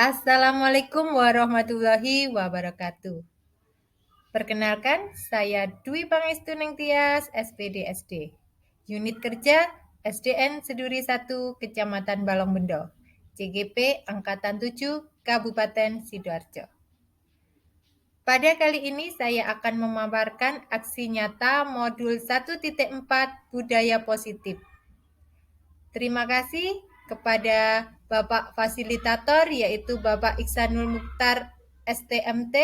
Assalamualaikum warahmatullahi wabarakatuh. Perkenalkan, saya Dwi Pangestu Ningtyas, SPD SD. Unit kerja SDN Seduri 1, Kecamatan Balongbendo. CGP Angkatan 7, Kabupaten Sidoarjo. Pada kali ini saya akan memaparkan aksi nyata modul 1.4 Budaya Positif. Terima kasih kepada Bapak Fasilitator yaitu Bapak Iksanul Mukhtar STMT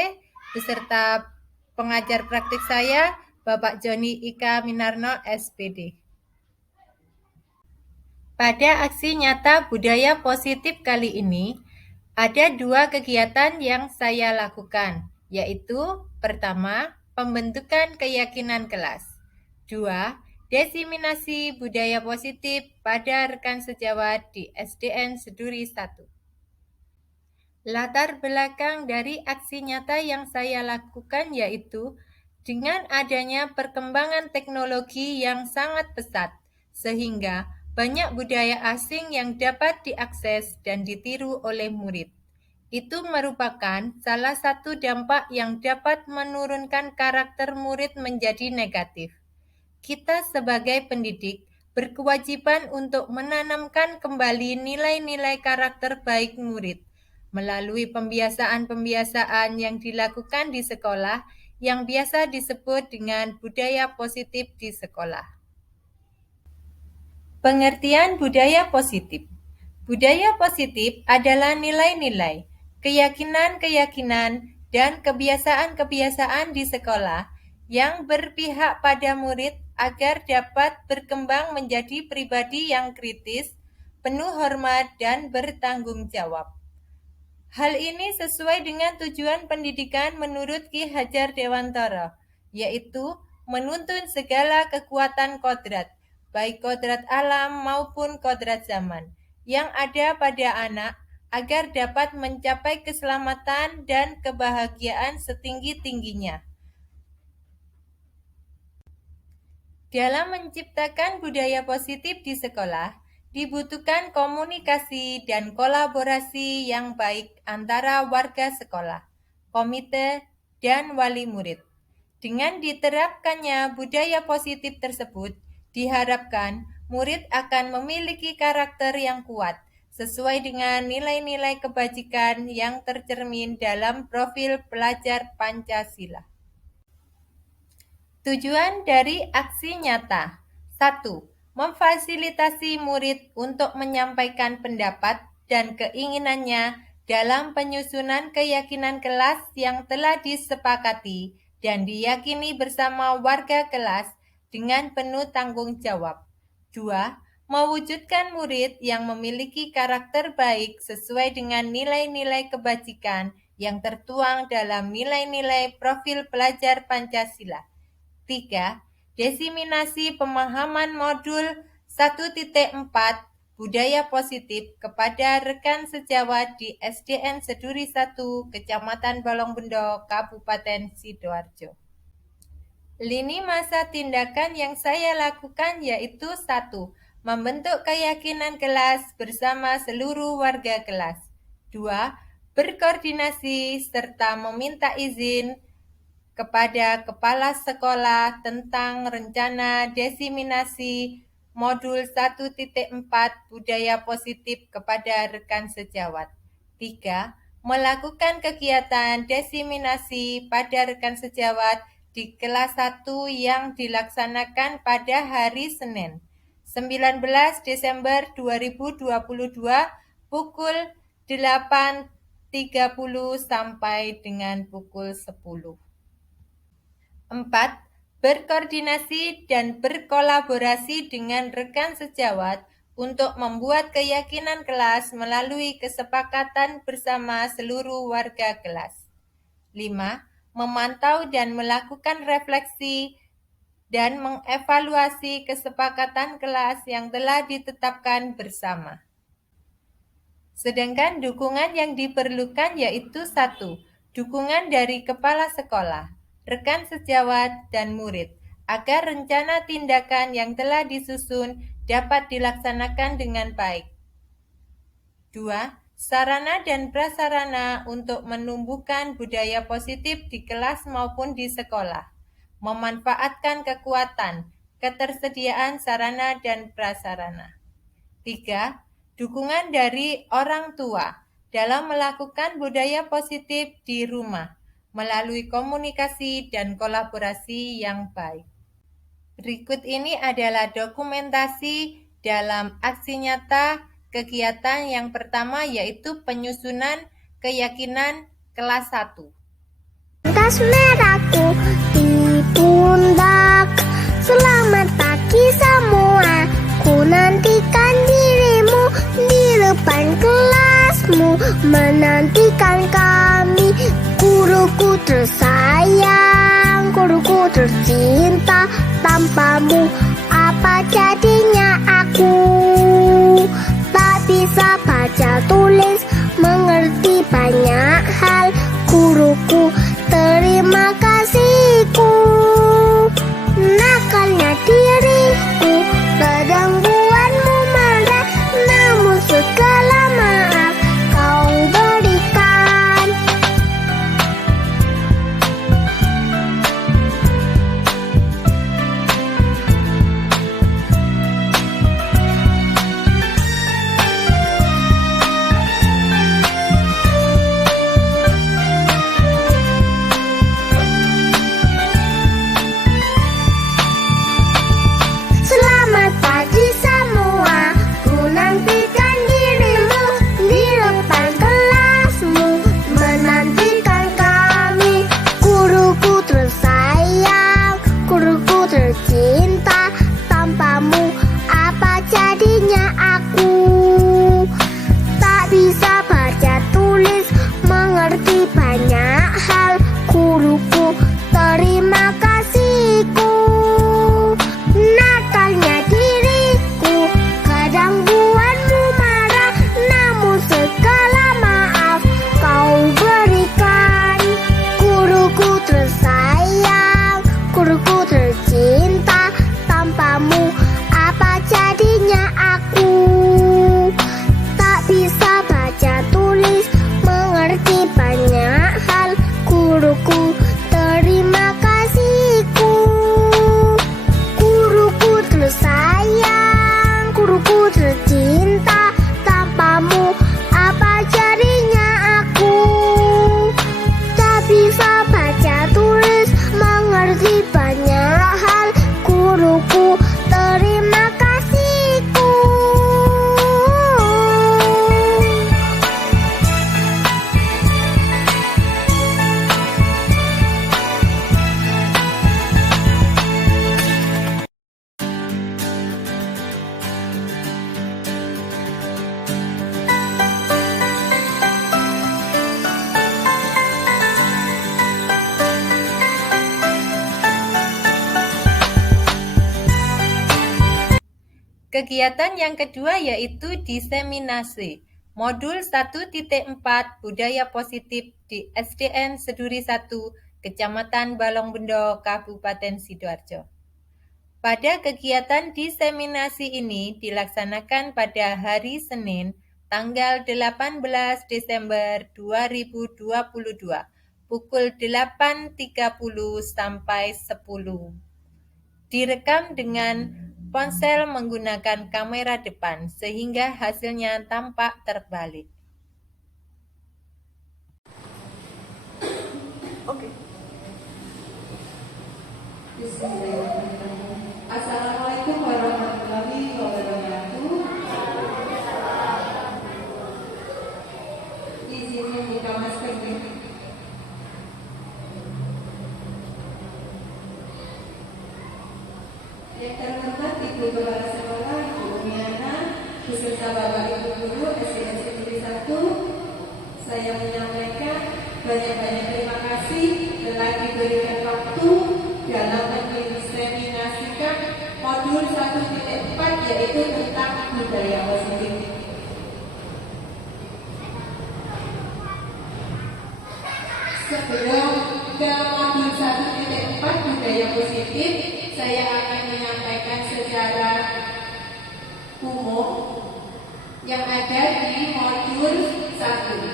beserta pengajar praktik saya Bapak Joni Ika Minarno SPD. Pada aksi nyata budaya positif kali ini, ada dua kegiatan yang saya lakukan, yaitu pertama, pembentukan keyakinan kelas. Dua, desiminasi budaya positif pada rekan sejawat di SDN Seduri 1. Latar belakang dari aksi nyata yang saya lakukan yaitu dengan adanya perkembangan teknologi yang sangat pesat, sehingga banyak budaya asing yang dapat diakses dan ditiru oleh murid. Itu merupakan salah satu dampak yang dapat menurunkan karakter murid menjadi negatif. Kita sebagai pendidik berkewajiban untuk menanamkan kembali nilai-nilai karakter baik murid melalui pembiasaan-pembiasaan yang dilakukan di sekolah yang biasa disebut dengan budaya positif di sekolah. Pengertian budaya positif. Budaya positif adalah nilai-nilai, keyakinan-keyakinan, dan kebiasaan-kebiasaan di sekolah yang berpihak pada murid agar dapat berkembang menjadi pribadi yang kritis, penuh hormat, dan bertanggung jawab. Hal ini sesuai dengan tujuan pendidikan menurut Ki Hajar Dewantara, yaitu menuntun segala kekuatan kodrat, baik kodrat alam maupun kodrat zaman, yang ada pada anak agar dapat mencapai keselamatan dan kebahagiaan setinggi-tingginya. Dalam menciptakan budaya positif di sekolah, dibutuhkan komunikasi dan kolaborasi yang baik antara warga sekolah, komite, dan wali murid. Dengan diterapkannya budaya positif tersebut, diharapkan murid akan memiliki karakter yang kuat, sesuai dengan nilai-nilai kebajikan yang tercermin dalam profil pelajar Pancasila. Tujuan dari aksi nyata. 1. Memfasilitasi murid untuk menyampaikan pendapat dan keinginannya dalam penyusunan keyakinan kelas yang telah disepakati dan diyakini bersama warga kelas dengan penuh tanggung jawab. 2. Mewujudkan murid yang memiliki karakter baik sesuai dengan nilai-nilai kebajikan yang tertuang dalam nilai-nilai profil pelajar Pancasila. 3. Desiminasi pemahaman modul 1.4 Budaya Positif kepada rekan sejawat di SDN Seduri 1, Kecamatan Balongbendo, Kabupaten Sidoarjo. Lini masa tindakan yang saya lakukan yaitu 1. Membentuk keyakinan kelas bersama seluruh warga kelas. 2. Berkoordinasi serta meminta izin kepada kepala sekolah tentang rencana desiminasi modul 1.4 Budaya Positif kepada rekan sejawat. 3. Melakukan kegiatan desiminasi pada rekan sejawat di kelas 1 yang dilaksanakan pada hari Senin, 19 Desember 2022 pukul 8.30 sampai dengan pukul 10. 4. Berkoordinasi dan berkolaborasi dengan rekan sejawat untuk membuat keyakinan kelas melalui kesepakatan bersama seluruh warga kelas. 5. Memantau dan melakukan refleksi dan mengevaluasi kesepakatan kelas yang telah ditetapkan bersama. Sedangkan dukungan yang diperlukan yaitu 1. Dukungan dari kepala sekolah, rekan sejawat, dan murid, agar rencana tindakan yang telah disusun dapat dilaksanakan dengan baik. 2. sarana dan prasarana untuk menumbuhkan budaya positif di kelas maupun di sekolah, memanfaatkan kekuatan, ketersediaan sarana dan prasarana. 3. Dukungan dari orang tua dalam melakukan budaya positif di rumah melalui komunikasi dan kolaborasi yang baik. Berikut ini adalah dokumentasi dalam aksi nyata kegiatan yang pertama, yaitu penyusunan keyakinan kelas 1. Tas merahku di pundak, selamat pagi semua, ku nantikan dirimu di depan kelasmu, menantikan kami, guruku tersayang, guruku tercinta, tanpamu apa jadinya aku? Tak bisa baca tulis, mengerti banyak hal, guruku terima kasihku. Nakalnya diriku, kadang buatmu marah, namun segala maaf kau berikan. Selamat pagi semua, ku nantikan dirimu di depan kelasmu, menantikan kami, guruku tersayang, guruku tercinta, tanpamu apa jadinya aku? Tak bisa baca tulis, mengerti banyak hal, guruku terima kasihku. Nakalnya diriku, kadang buatmu marah, namun segala maaf kau berikan. Guruku tersayang, guruku tercinta, tanpamu apa jadinya aku? Tak bisa baca tulis, mengerti banyak hal, guruku terima kasihku. Guruku tersayang, guruku tercinta, tanpamu apa jadinya aku? Tak bisa baca tulis, mengerti banyak hal, guruku terima kasihku. Kegiatan yang kedua yaitu diseminasi. Modul 1.4 Budaya Positif di SDN Seduri 1, Kecamatan Balongbendo, Kabupaten Sidoarjo. Pada kegiatan diseminasi ini dilaksanakan pada hari Senin, tanggal 18 Desember 2022, pukul 8.30 sampai 10. Direkam dengan ponsel menggunakan kamera depan sehingga hasilnya tampak terbalik. Oke. Assalamualaikum warahmatullahi wabarakatuh. Izinin buka masker ini. Yang terhormat Ibu Kepala Sekolah, Ibu Miana, beserta Bapak Ibu Guru SDN Seduri 1, saya menyampaikan banyak-banyak terima kasih telah diberikan waktu dalam mendiseminasikan modul 1.4 yaitu tentang budaya positif. Sebelum ke modul 1.4 budaya positif, saya akan menyampaikan secara umum yang ada di modul Mohon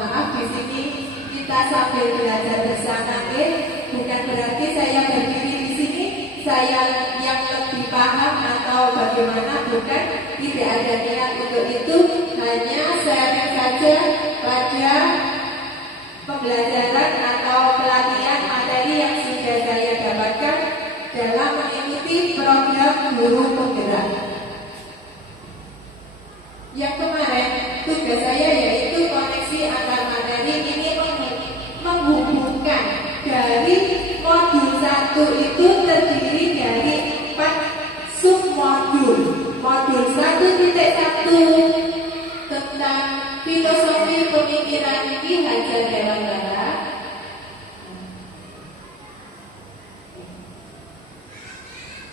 maaf di sini kita sambil belajar bersama, bukan berarti saya berdiri di sini saya yang lebih paham atau bagaimana, bukan, tidak ada niat untuk itu, hanya sharing saja pada pembelajaran atau pelatihan materi yang sudah saya dapatkan dalam mengikuti program guru penggerak. Yang kemarin tugas saya yaitu koneksi antar materi, ini menghubungkan dari modul 1 itu terdiri dari 4 submodul. Modul 1.1 tentang filosofi pemikiran Ki Hajar Dewantara.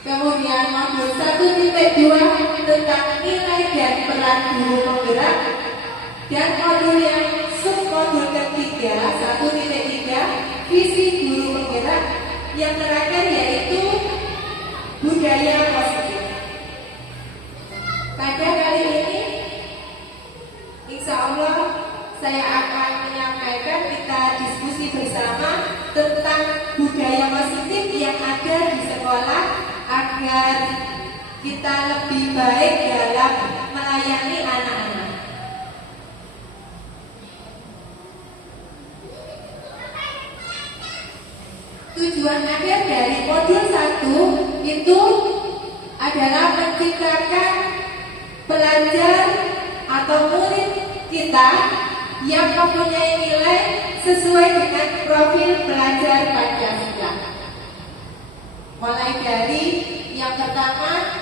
Kemudian modul 1.2 tentang nilai dan peran guru penggerak. Dan modul yang submodul ketiga 1.3 visi guru penggerak. Yang terakhir yaitu budaya positif. Pada kali ini insya Allah saya akan menyampaikan, kita diskusi bersama tentang budaya positif yang ada di sekolah agar kita lebih baik dalam melayani anak-anak. Tujuan akhir dari modul 1 itu adalah menciptakan pelajar atau murid kita yang mempunyai nilai sesuai dengan profil pelajar Pancasila. Mulai dari yang pertama,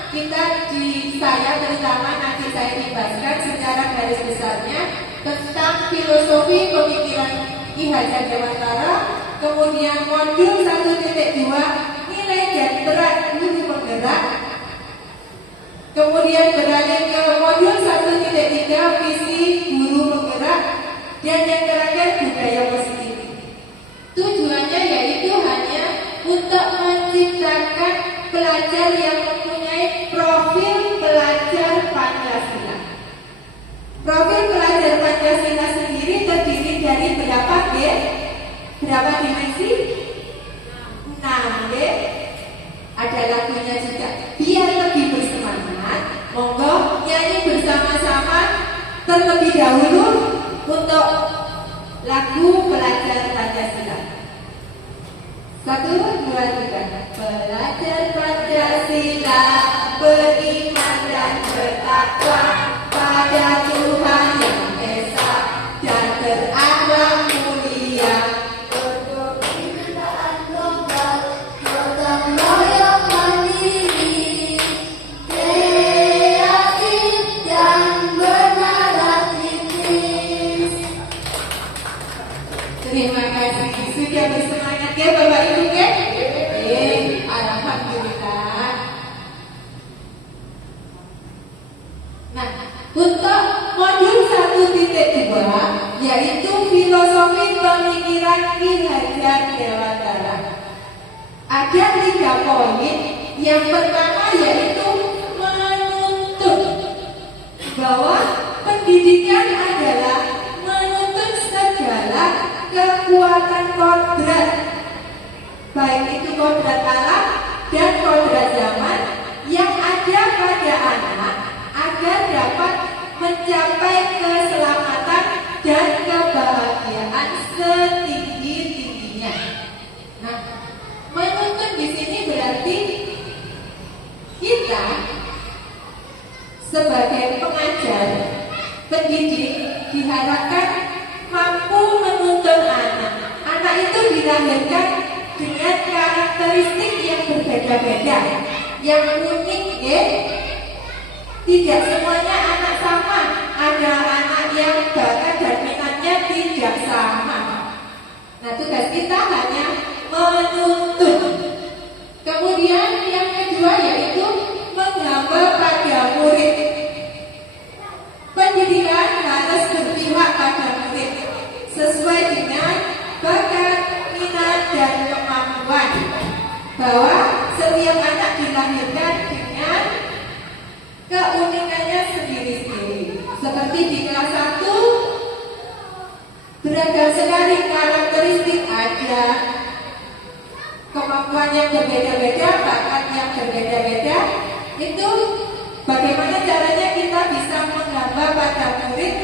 saya terutama nanti saya dibahaskan secara garis besarnya tentang filosofi pemikiran Ki Hajar Dewantara. Kemudian modul 1.2 nilai dan peran guru penggerak. Kemudian beralih ke modul 1.3 visi guru penggerak. Dan yang terakhir budaya positif. Tujuannya yaitu hanya untuk menciptakan pelajar yang mempunyai profil pelajar Pancasila. Profil pelajar Pancasila sendiri terdiri dari berapa, Berapa dimensi? 6, Ada lagunya juga. Biar lebih bersemangat, monggo nyanyi bersama-sama terlebih dahulu untuk lagu pelajar Pancasila. 1, 2, 3. Pelajar Pancasila beriman dan bertakwa pada Tuhan yang Esa dan berakhlak mulia. Terima kasih sudah bersemangat ya Bapak Ibu ya. Alhamdulillah. Nah, untuk modul 1.2 yaitu filosofi pemikiran Ki Hajar Dewantara. Ada 3 poin. Yang pertama yaitu menuntut bahwa pendidikan adalah menuntut segala kekuatan kodrat, baik itu kodrat alam dan kodrat zaman yang ada pada anak agar dapat mencapai keselamatan dan kebahagiaan setinggi-tingginya. Nah, menuntut di sini berarti kita sebagai pengajar, pendidik diharapkan mampu menuntun anak. Anak itu dilahirkan dengan karakteristik yang berbeda-beda, yang unik, Tidak semuanya anak sama. Ada anak yang bakat dan minatnya tidak sama. Nah, tugas kita hanya menuntun. Kemudian yang kedua yaitu menghamba pada murid. Pendidikan harus berpihak pada murid sesuai dengan bakat, minat, dan kemampuan. setiap anak dilahirkan dengan keunikannya sendiri-sendiri. Seperti di kelas 1 beragam sekali karakteristik, ada kemampuan yang berbeda-beda, bakat yang berbeda-beda. Itu bagaimana caranya kita bisa menambah pada murid,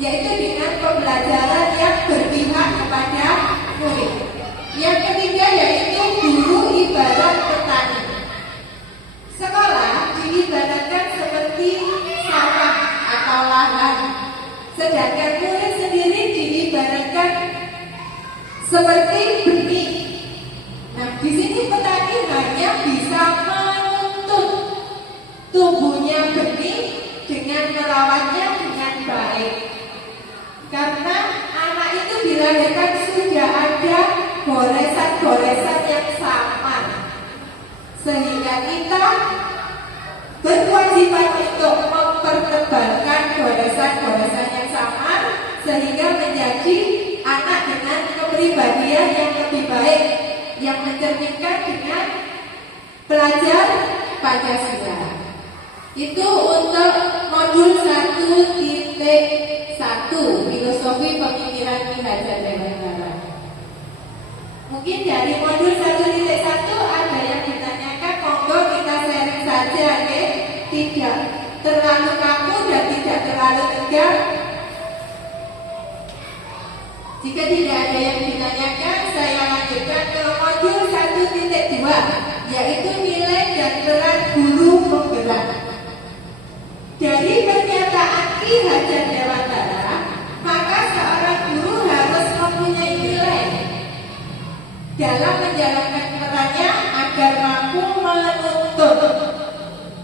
yaitu dengan pembelajaran yang berpihak kepada murid. Yang ketiga yaitu guru ibarat petani. Sekolah diibaratkan seperti sawah atau lahan, sedangkan murid sendiri diibaratkan seperti benih. Nah, di sini petani hanya bisa menuntut tumbuhnya benih dengan merawatnya dengan baik. Karena anak itu dilahirkan sudah ada goresan-goresan yang sama, sehingga kita berkewajiban untuk mempertebalkan goresan-goresan yang sama, sehingga menjadi anak dengan kepribadian yang lebih baik, yang mencerminkan dengan pelajar Pancasila. Itu untuk modul 1.1 filosofi pemikiran Ki Hajar Dewantara. Mungkin dari modul 1.1 ada yang ditanyakan, monggo kita sharing saja, oke? Tidak terlalu kaku dan tidak terlalu tegang. Jika tidak ada yang ditanyakan, saya lanjutkan ke modul 1.2, yaitu nilai dan peran guru penggerak. Dari pernyataan Ki Hajar Dewantara, maka seorang guru harus mempunyai nilai dalam menjalankan perannya agar mampu menuntut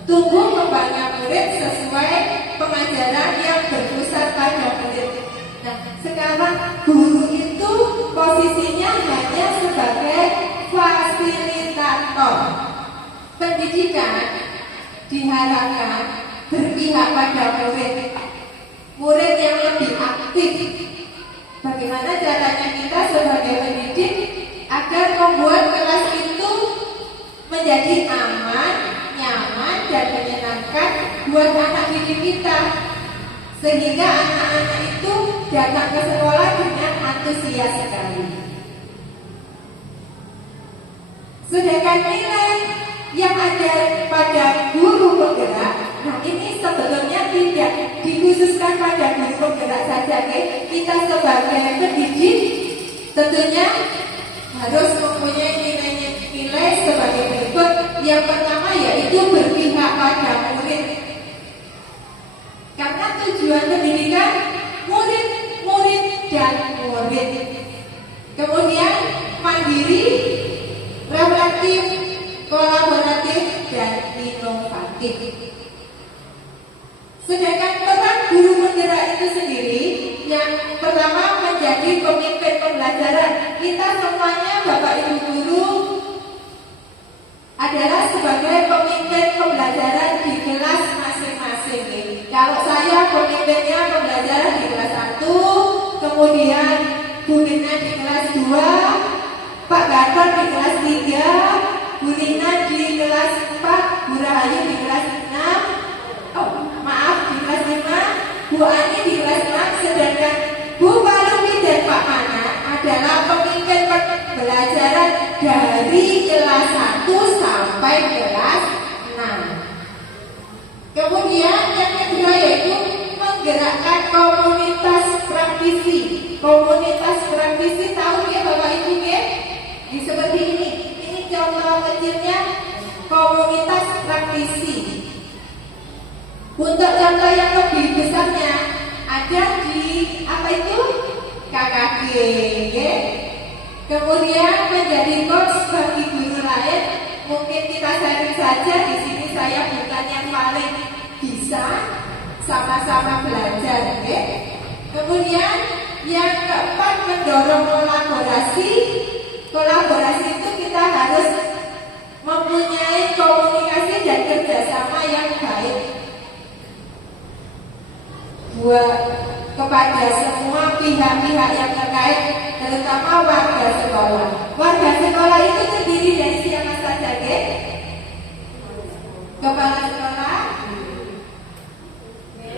tumbuh kembangnya murid sesuai pengajaran yang berpusat pada murid. Nah, sekarang guru itu posisinya hanya sebagai fasilitator. Pendidikan diharapkan berpihak pada murid yang lebih aktif. Bagaimana caranya kita sebagai pendidik agar membuat kelas itu menjadi aman, nyaman, dan menyenangkan buat anak didik kita, sehingga anak-anak itu datang ke sekolah dengan antusias sekali. Sedangkan nilai yang ada pada guru penggerak, nah ini sebetulnya tidak dikhususkan pada guru penggerak saja, okay? Kita sebagai pendidik tentunya harus mempunyai nilai sebagai berikut. Yang pertama yaitu berpihak pada murid. Karena tujuan pendidikan murid, dan murid. Kemudian mandiri, reflektif, kolaboratif, dan inovatif. Sedangkan peran guru penggerak itu sendiri, yang pertama menjadi pemimpin pembelajaran. Kita semuanya Bapak Ibu guru adalah sebagai pemimpin pembelajaran di kelas masing-masing. Kalau saya pemimpinnya pembelajaran di kelas 1, kemudian Bu Nina di kelas 2, Pak Gatot di kelas 3, Bu Nina di kelas 4, Bu Rahayu di kelas 6, di kelas 5, Bu Ani di kelas 6, sedangkan Bu Palumi dan Pak Mana adalah pemimpin pembelajaran dari kelas 1 sampai kelas 6. Kemudian yang kedua yaitu menggerakkan komunitas praktisi. Komunitas praktisi tahu ya Bapak Ibu ya? Seperti ini. Ini contoh kecilnya komunitas praktisi. Untuk contoh yang lebih besarnya ada di apa itu? KKG, ya? Kemudian menjadi coach bagi guru lain. Mungkin kita sharing saja di sini, saya bukan yang paling bisa, sama-sama belajar, ya? Kemudian yang keempat mendorong kolaborasi. Kolaborasi itu kita harus mempunyai komunikasi dan kerjasama yang baik buat kepada semua pihak-pihak yang terkait, terutama warga sekolah. Warga sekolah itu terdiri dari siapa saja? Kepala sekolah,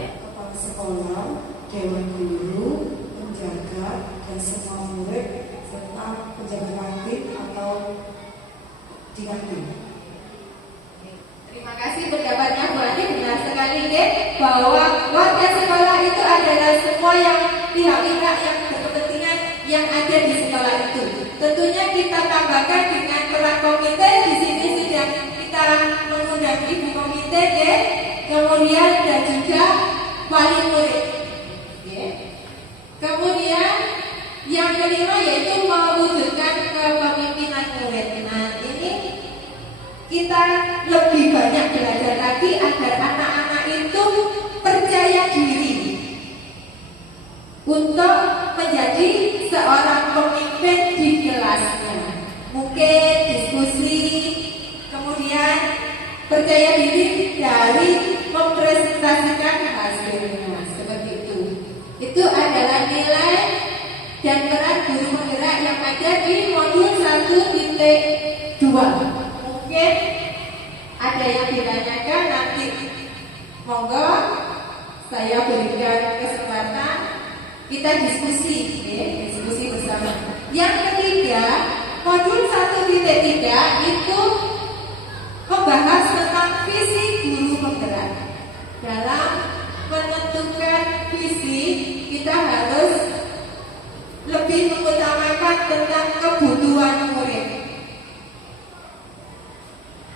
Kepala sekolah, dewan guru, penjaga, dan semua murid serta penjaga kantin atau di kantin. terima kasih pendapatnya Bu Ani, benar sekali bahwa warga sekolah itu adalah semua yang pihak-pihak yang berkepentingan yang ada di sekolah itu. Tentunya kita tambahkan dengan peran komite di sini sudah kita mengundang ibu komite, kemudian dan juga wali murid. Kemudian yang kelima yaitu mewujudkan kepemimpinan murid. Nah ini kita lebih banyak belajar lagi agar anak-anak itu percaya diri untuk menjadi seorang pemimpin di kelasnya. Mungkin diskusi, kemudian percaya diri dari mempresentasikan hasilnya, seperti itu. Itu adalah nilai dan peran guru penggerak yang ada di modul 1.2. Mungkin ada yang ditanyakan, nanti monggo saya berikan kesempatan kita diskusi, diskusi bersama. Yang ketiga, modul 1.3 itu membahas tentang visi guru penggerak. Dalam menentukan visi, kita harus lebih mengutamakan tentang kebutuhan murid.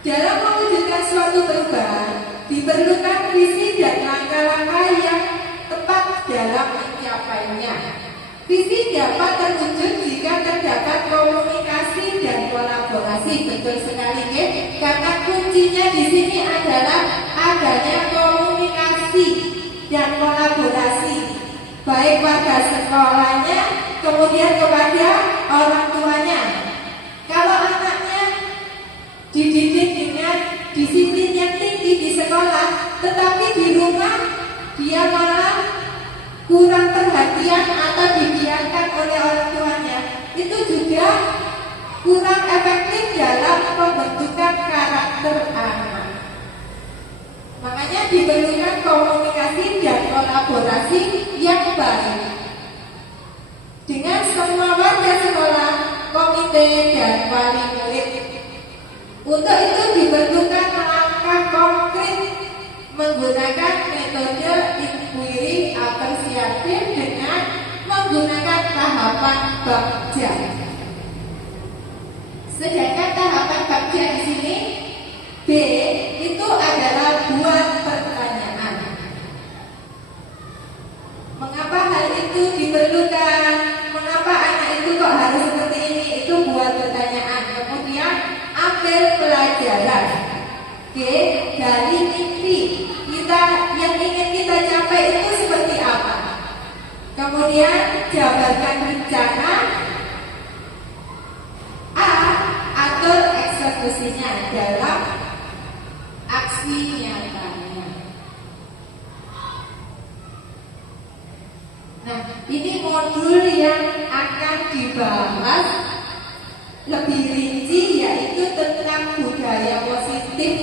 Dalam mewujudkan suatu perubahan, diperlukan visi dan langkah-langkah yang tepat dalam mencapainya. Visi dapat terwujud jika terdapat komunikasi dan kolaborasi. Betul sekali, karena kuncinya di sini adalah adanya komunikasi dan kolaborasi, baik warga sekolahnya, kemudian kepada orang tuanya. Kalau anaknya dididik dengan disiplin yang tinggi di sekolah, tetapi di rumah dia malah kurang perhatian atau dibiarkan oleh orang tuanya, itu juga kurang efektif dalam pembentukan karakter anak. Makanya diperlukan komunikasi dan kolaborasi yang baik dengan semua warga sekolah, komite, dan wali murid. Untuk itu diperlukan langkah konkret menggunakan metode inquiry apresiatif dengan menggunakan tahapan bagja. Sedangkan tahapan bagja di sini B itu adalah buat pertanyaan. Mengapa hal itu diperlukan? Mengapa anak itu kok harus seperti ini? Itu buat pertanyaan. Kemudian ambil pelajaran. Oke, dari mimpi kita yang ingin kita capai itu seperti apa? Kemudian jabarkan rencana. A. Atur eksekusinya dalam aksi nyatanya. Nah, ini modul yang akan dibahas lebih rinci, yaitu tentang budaya positif.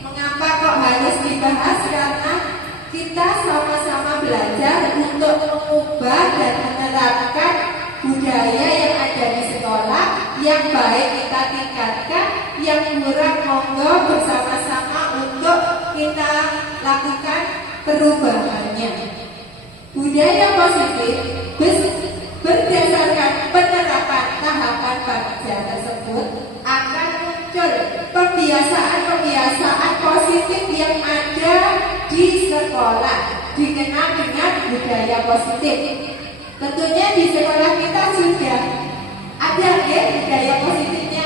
Mengapa kok harus dibahas? Karena kita sama-sama belajar untuk mengubah dan menerapkan budaya yang ada di sekolah. Yang baik kita tingkatkan, yang kurang monggo bersama-sama untuk kita lakukan perubahannya. Budaya positif berdasarkan penerapan tahapan bagja tersebut akan muncul kebiasaan-kebiasaan positif yang ada di sekolah, dikenal dengan budaya positif. Tentunya di sekolah kita sudah ada budaya positifnya,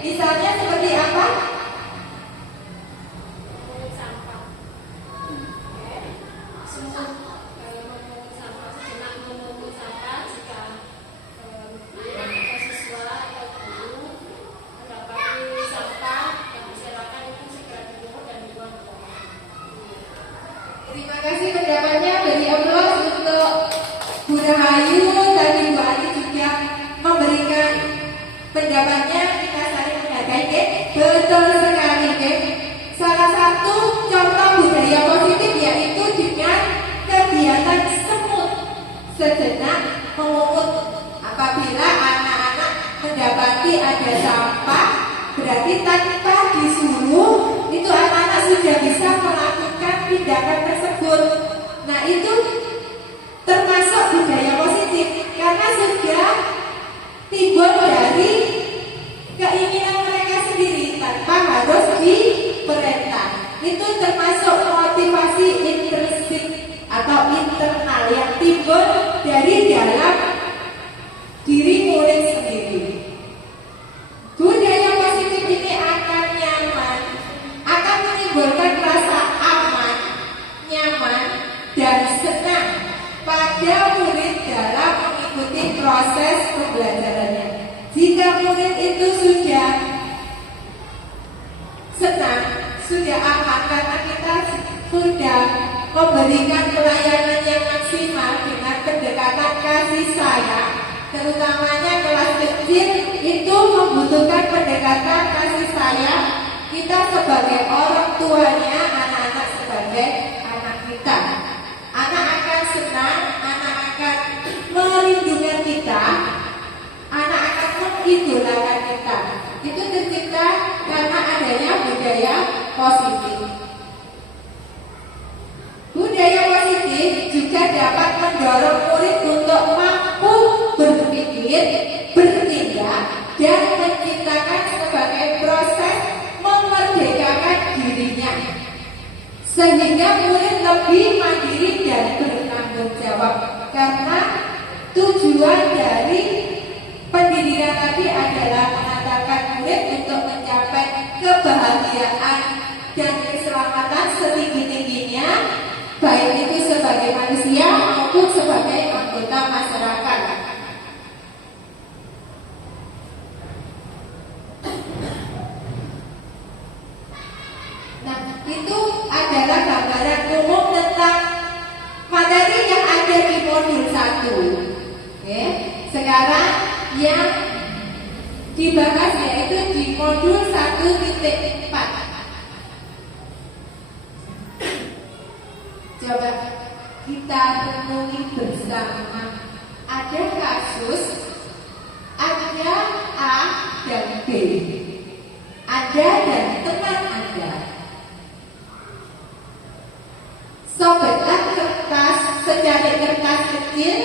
misalnya seperti apa? Terima kasih pendapatnya, beri aplaus untuk Bu Rahayu. Tadi Bu Ali juga memberikan pendapatnya, kita saling menghargai. Betul sekali, salah sejenak memungut. Apabila anak-anak mendapati ada sampah, berarti tanpa disuruh itu anak-anak sudah bisa melakukan tindakan tersebut. Nah, itu termasuk budaya positif karena sudah timbul dari keinginan mereka sendiri tanpa harus diperintah. Itu termasuk motivasi intrinsik atau internal yang timbul dari dalam diri murid sendiri. Budaya positif ini akan nyaman, akan menimbulkan rasa aman, nyaman, dan senang pada murid dalam mengikuti proses pembelajarannya. Jika murid itu sudah senang, sudah aman karena kita sudah memberikan pelayanan yang maksimal dengan pendekatan kasih sayang, terutamanya kelas kecil itu membutuhkan pendekatan kasih sayang. Kita sebagai orang tuanya, anak-anak sebagai anak kita. Anak akan senang, anak akan melindungi kita, anak akan mengidolakan kita. Itu tercipta karena adanya budaya positif. Budaya positif juga dapat mendorong murid untuk mampu berpikir, bertindak, dan menciptakan sebagai proses memerdekakan dirinya. Sehingga murid lebih mandiri dan bertanggung jawab. Karena tujuan dari pendidikan tadi adalah mengantarkan murid untuk mencapai kebahagiaan dan keselamatan setinggi-tingginya, baik itu sebagai manusia maupun sebagai anggota masyarakat. Nah, itu adalah gambaran umum tentang materi yang ada di modul 1. Oke. Sekarang yang dibahas yaitu di modul 1.4. Coba kita renungi bersama. Ada kasus, ada A dan B, ada dan teman Anda. Sobeklah kertas, secari kertas kecil,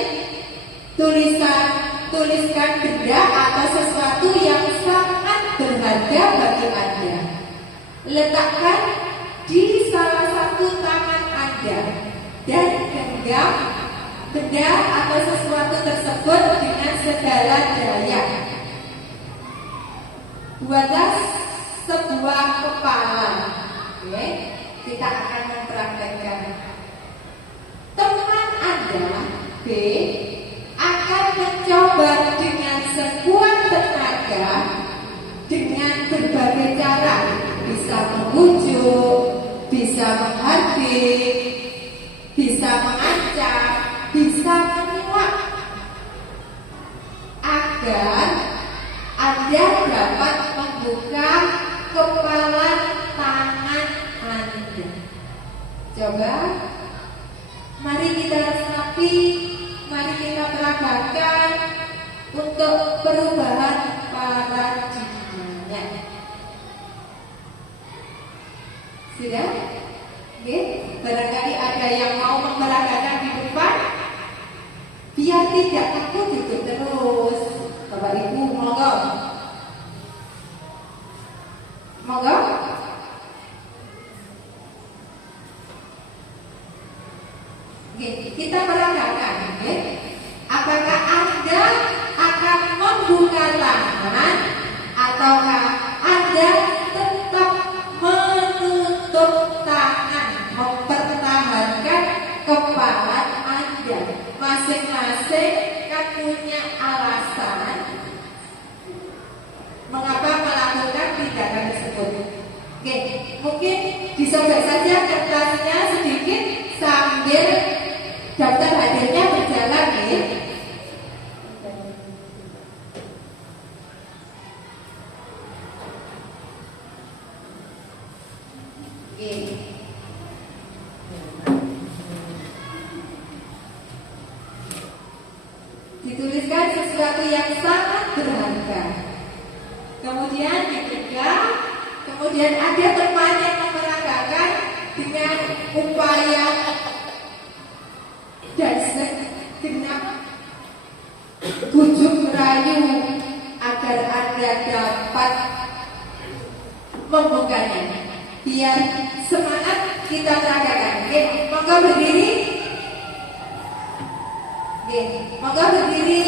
tuliskan benda atau sesuatu yang sangat berharga bagi Anda. Letakkan di salah satu tangan Anda dan genggam benda atau sesuatu tersebut dengan segala daya. Buatlah sebuah kepala. Oke, kita akan mempraktekkan. Teman Anda B akan mencoba dengan sekuat tenaga dengan berbagai cara, bisa membujuk, bisa menghardik, bisa mengancam, bisa menyuap, agar Anda dapat membuka kepala tangan Anda. Coba, mari kita resapi, mari kita peragakan untuk perubahan paradigmanya. Sudah? Oke, barangkali ada yang mau memperagakan di depan, biar tidak takut duduk terus. Bapak Ibu, monggo. Monggo. Oke, kita peragakan. Oke. Apakah Anda akan membuka tangan ataukah Anda tetap menutup tangan, mempertahankan kepala Anda? Masing-masing kan punya alasan mengapa melakukan tindakan tersebut. Oke, mungkin disobek saja kertasnya sedikit sambil daftar hadirnya berjalan ya. sesuatu yang sangat berharga. Kemudian ketiga, kemudian ada teman yang memeragakan dengan upaya dan segenap bujuk merayu agar Anda dapat membukanya. Biar semangat kita peragakan. Oke, monggo berdiri. Oke, monggo berdiri.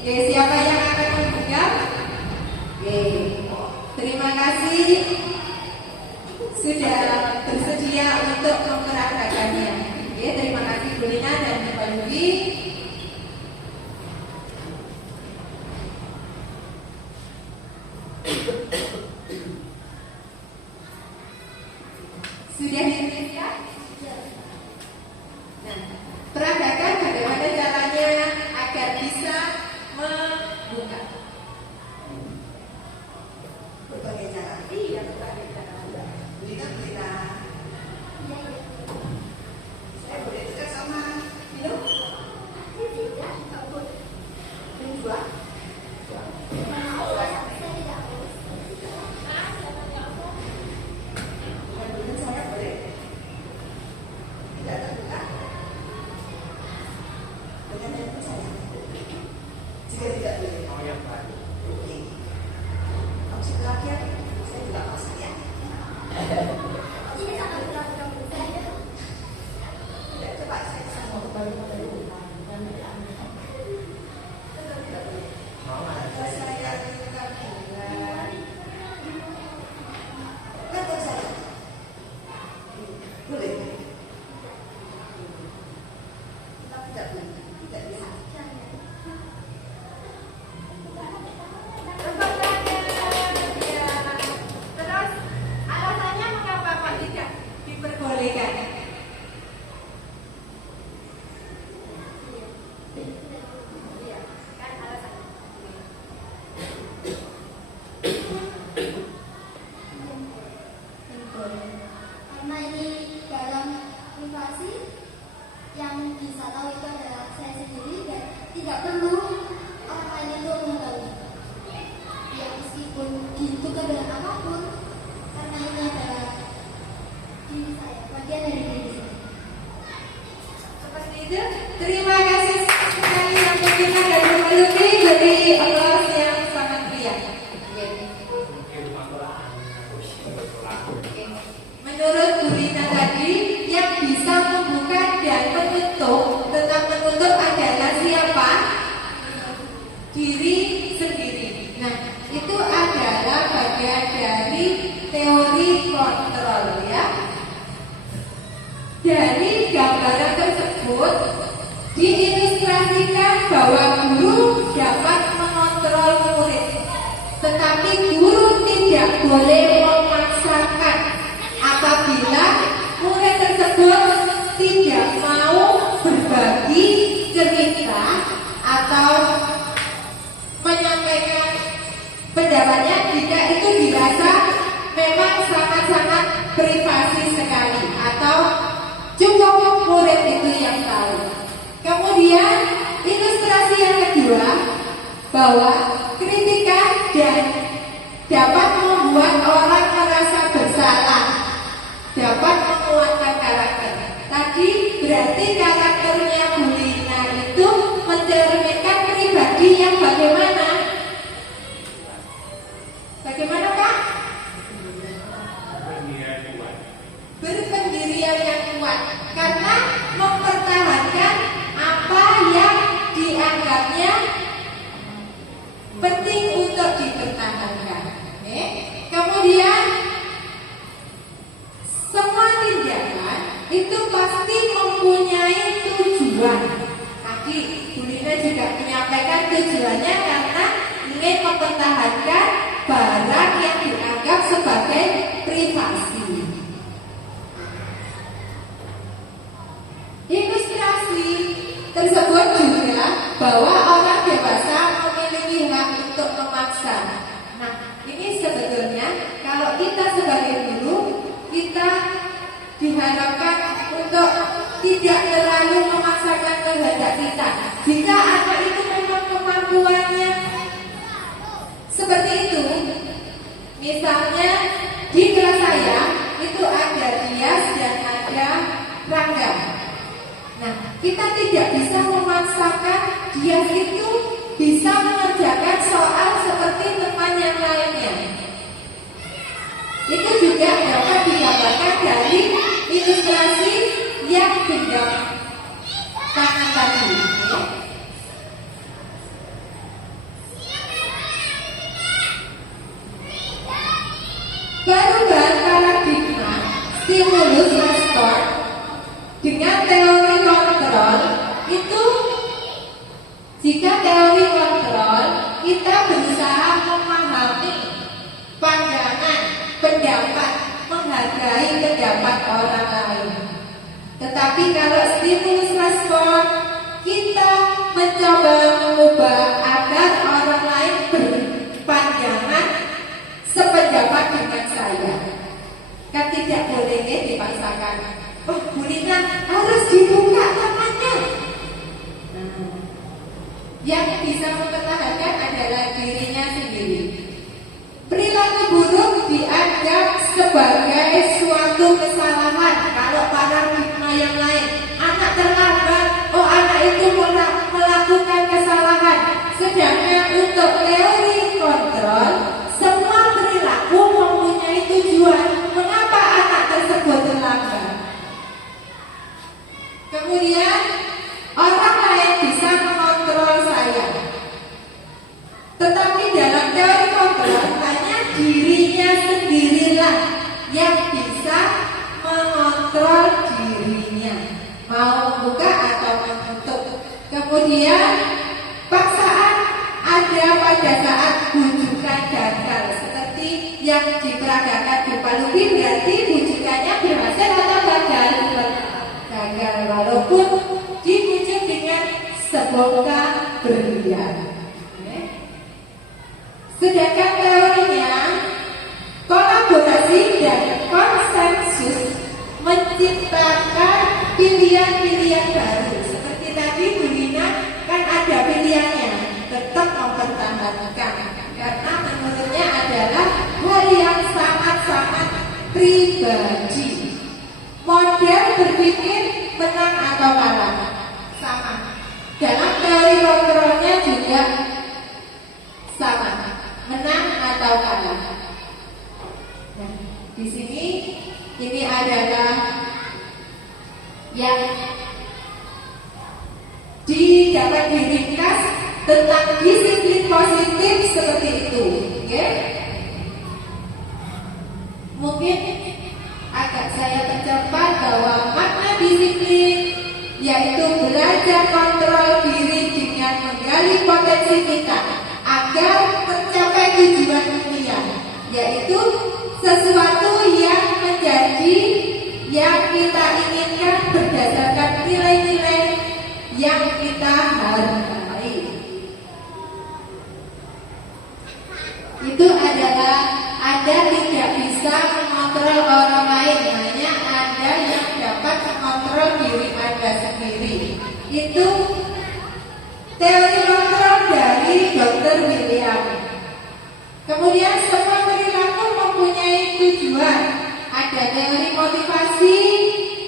Oke, siapa yang akan membuka? Oke, terima kasih sudah bersedia untuk memperagakannya. Oke, terima kasih Bu Lina dan Pak Yudi. Sudah disiapkan? Nah, peragakan bagaimana caranya agar bisa membuka. Berbagai cara. Iya, berbagai cara. Berikan. Saya boleh dekat sama minum? Dua. Saya boleh. Tidak terbuka. Dengan handphone saya. Jika tidak boleh. Oke. Opsi terakhir, saya juga pasang ya. Tidak, coba saya sama kembali. Saya buka bulan. Betul saya. Boleh. Tidak boleh. Tidak bisa. Terus alasannya mengapa kok tidak diperbolehkan? Iya, kan alasannya. Karena ini dalam privasi, yang bisa tahu itu adalah saya sendiri dan tidak perlu orang lain itu mengetahui. Ya meskipun ditukar dengan apapun, karena ini adalah diri saya, bagian dari diri saya. Seperti itu. Terima kasih sekali yang berkenan dan berkeluti. Beri aplaus yang sangat meriah. Menurut Bu Lina tadi, yang bisa membuka dan menutup, tetap menutup adalah siapa? Diri sendiri. Nah, itu adalah bagian dari teori kontrol ya. Dari gambaran tersebut diilustrasikan bahwa guru dapat mengontrol murid, tetapi guru tidak boleh memaksakan apabila murid tersebut tidak mau berbagi cerita atau menyampaikan pendapatnya jika itu dirasa memang sangat-sangat privasi sekali atau cukup murid itu yang tahu. Kemudian ilustrasi yang kedua bahwa kritikan dan dapat membuat orang merasa bersalah, dapat menguatkan karakter. Tadi berarti karakternya Bu Lina itu mencerminkan pribadi yang bagaimana? Bagaimana Pak? Berpendirian yang kuat karena mempertahankan apa yang dianggapnya penting untuk dipertahankan. Kemudian semua tindakan itu pasti mempunyai tujuan. Tadi Bu Lina juga menyampaikan tujuannya karena ingin mempertahankan barang yang dianggap sebagai privasi. Ilustrasi tersebut juga bahwa orang dewasa memiliki hak untuk memaksa. Nah, ini sebetulnya kalau kita sebagai guru, kita diharapkan untuk tidak terlalu memaksakan kehendak kita. Jika anak itu memang kemampuannya. Seperti itu. Misalnya di kelas saya itu ada Dias dan ada Rangga. Nah, kita tidak bisa memaksakan Dias itu bisa mengerjakan soal seperti teman yang lainnya. Itu juga dapat digambarkan dari ilustrasi yang genggam tangan tadi. Perubahan paradigma stimulus respon dengan teori kontrol itu, jika teori kontrol kita berusaha memahami pandangan, pendapat, menghargai pendapat orang lain. Tetapi kalau stimulus respon kita mencoba mengubah agar orang lain berpandangan sependapat dengan saya. Kan tidak boleh dipaksakan. Oh, Bu Lina harus dibuka tangannya. Yang bisa mempertahankan adalah dirinya sendiri. Perilaku buruk dianggap sebagai suatu kesalahan. Kalau paradigma yang lain, anak terlambat, oh anak itu melakukan kesalahan. Sedangkan untuk teori kontrol, semua perilaku mempunyai tujuan. Mengapa anak tersebut terlambat? Kemudian orang lain bisa mengontrol saya. Tetapi dalam teori kontrol hanya dirinya sendirilah yang bisa mengontrol dirinya, mau membuka atau menutup. Kemudian paksaan ada pada saat bujukan gagal, seperti yang diperagakan di Palupin, berarti bujukannya berhasil atau gagal? Gagal, walaupun dibujuk dengan sebongkah berlian. Sedangkan teorinya kolaborasi dan konsensus menciptakan pilihan-pilihan baru. Seperti tadi Bu Lina kan ada pilihannya, tetap mempertahankan karena menurutnya adalah hal yang sangat-sangat pribadi. Model berpikir menang atau kalah sama. Dalam teori kontrolnya juga sama, menang atau kalah. Nah, di sini ini adalah yang dapat diringkas tentang disiplin positif seperti itu. Oke? Mungkin agak saya percepat bahwa makna disiplin yaitu belajar kontrol diri dengan menggali potensi kita agar mencapai tujuan mulia, yaitu sesuatu yang menjadi yang kita inginkan berdasarkan nilai-nilai yang kita hargai. Itu adalah Anda tidak bisa mengontrol orang lain, hanya Anda yang dapat mengontrol diri Anda sendiri. Itu teori kontrol dari Dr. William. Kemudian semua perilaku mempunyai tujuan. Ada teori motivasi,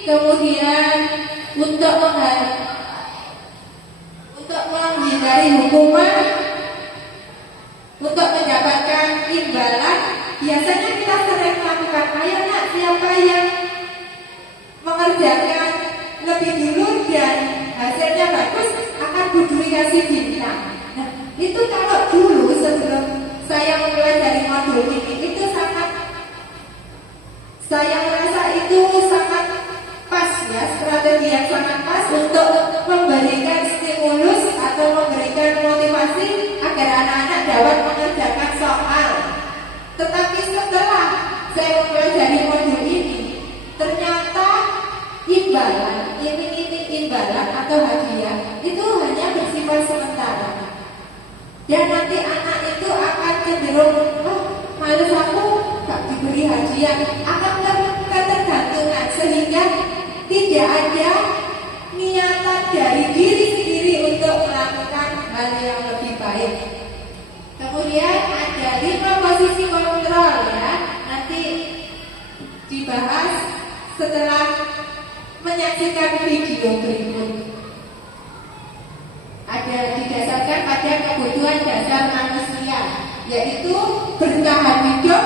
kemudian untuk menghindari hukuman, untuk mendapatkan imbalan. Biasanya kita sering melakukan, ayo nak, siapa yang mengerjakan lebih dulu dan hasilnya bagus akan diberi kasih bintang. Nah, itu kalau dulu sebelum saya mempelajari modul ini, itu saya merasa itu sangat pas ya, strategi yang sangat pas untuk memberikan stimulus atau memberikan motivasi agar anak-anak dapat mengerjakan soal. Tetapi setelah saya mempelajari modul ini, ternyata imbalan, imbalan atau hadiah itu hanya bersifat sementara. Dan nanti anak itu akan cenderung, oh males aku gak diberi hadiah, akan ketergantungan, sehingga tidak ada niatan dari diri sendiri untuk melakukan hal yang lebih baik. setelah menyaksikan video berikut. Ada didasarkan pada kebutuhan dasar manusia, yaitu bertahan hidup,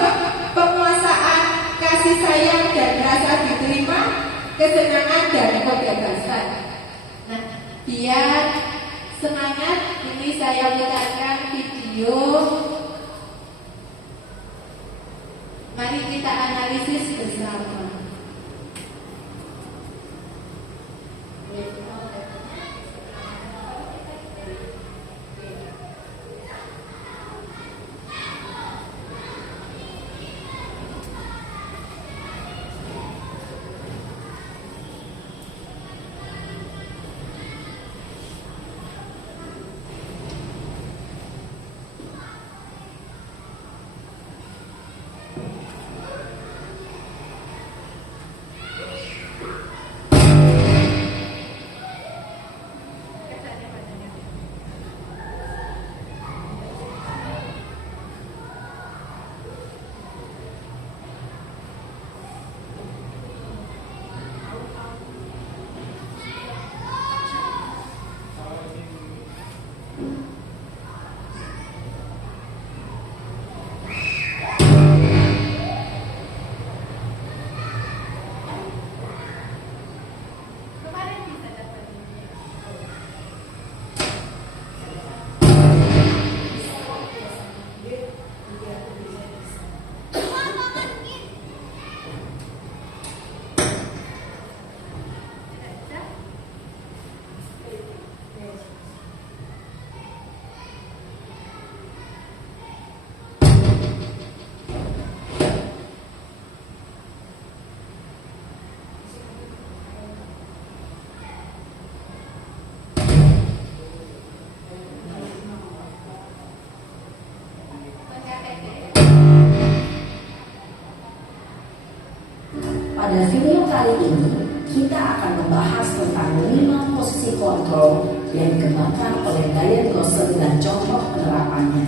penguasaan, kasih sayang dan rasa diterima, kesenangan dan kebebasan. Nah, biar semangat, ini saya putarkan video. Mari kita analisis bersama. Pada video kali ini, kita akan membahas tentang 5 posisi kontrol yang dikembangkan oleh Diane Gosling dan contoh penerapannya.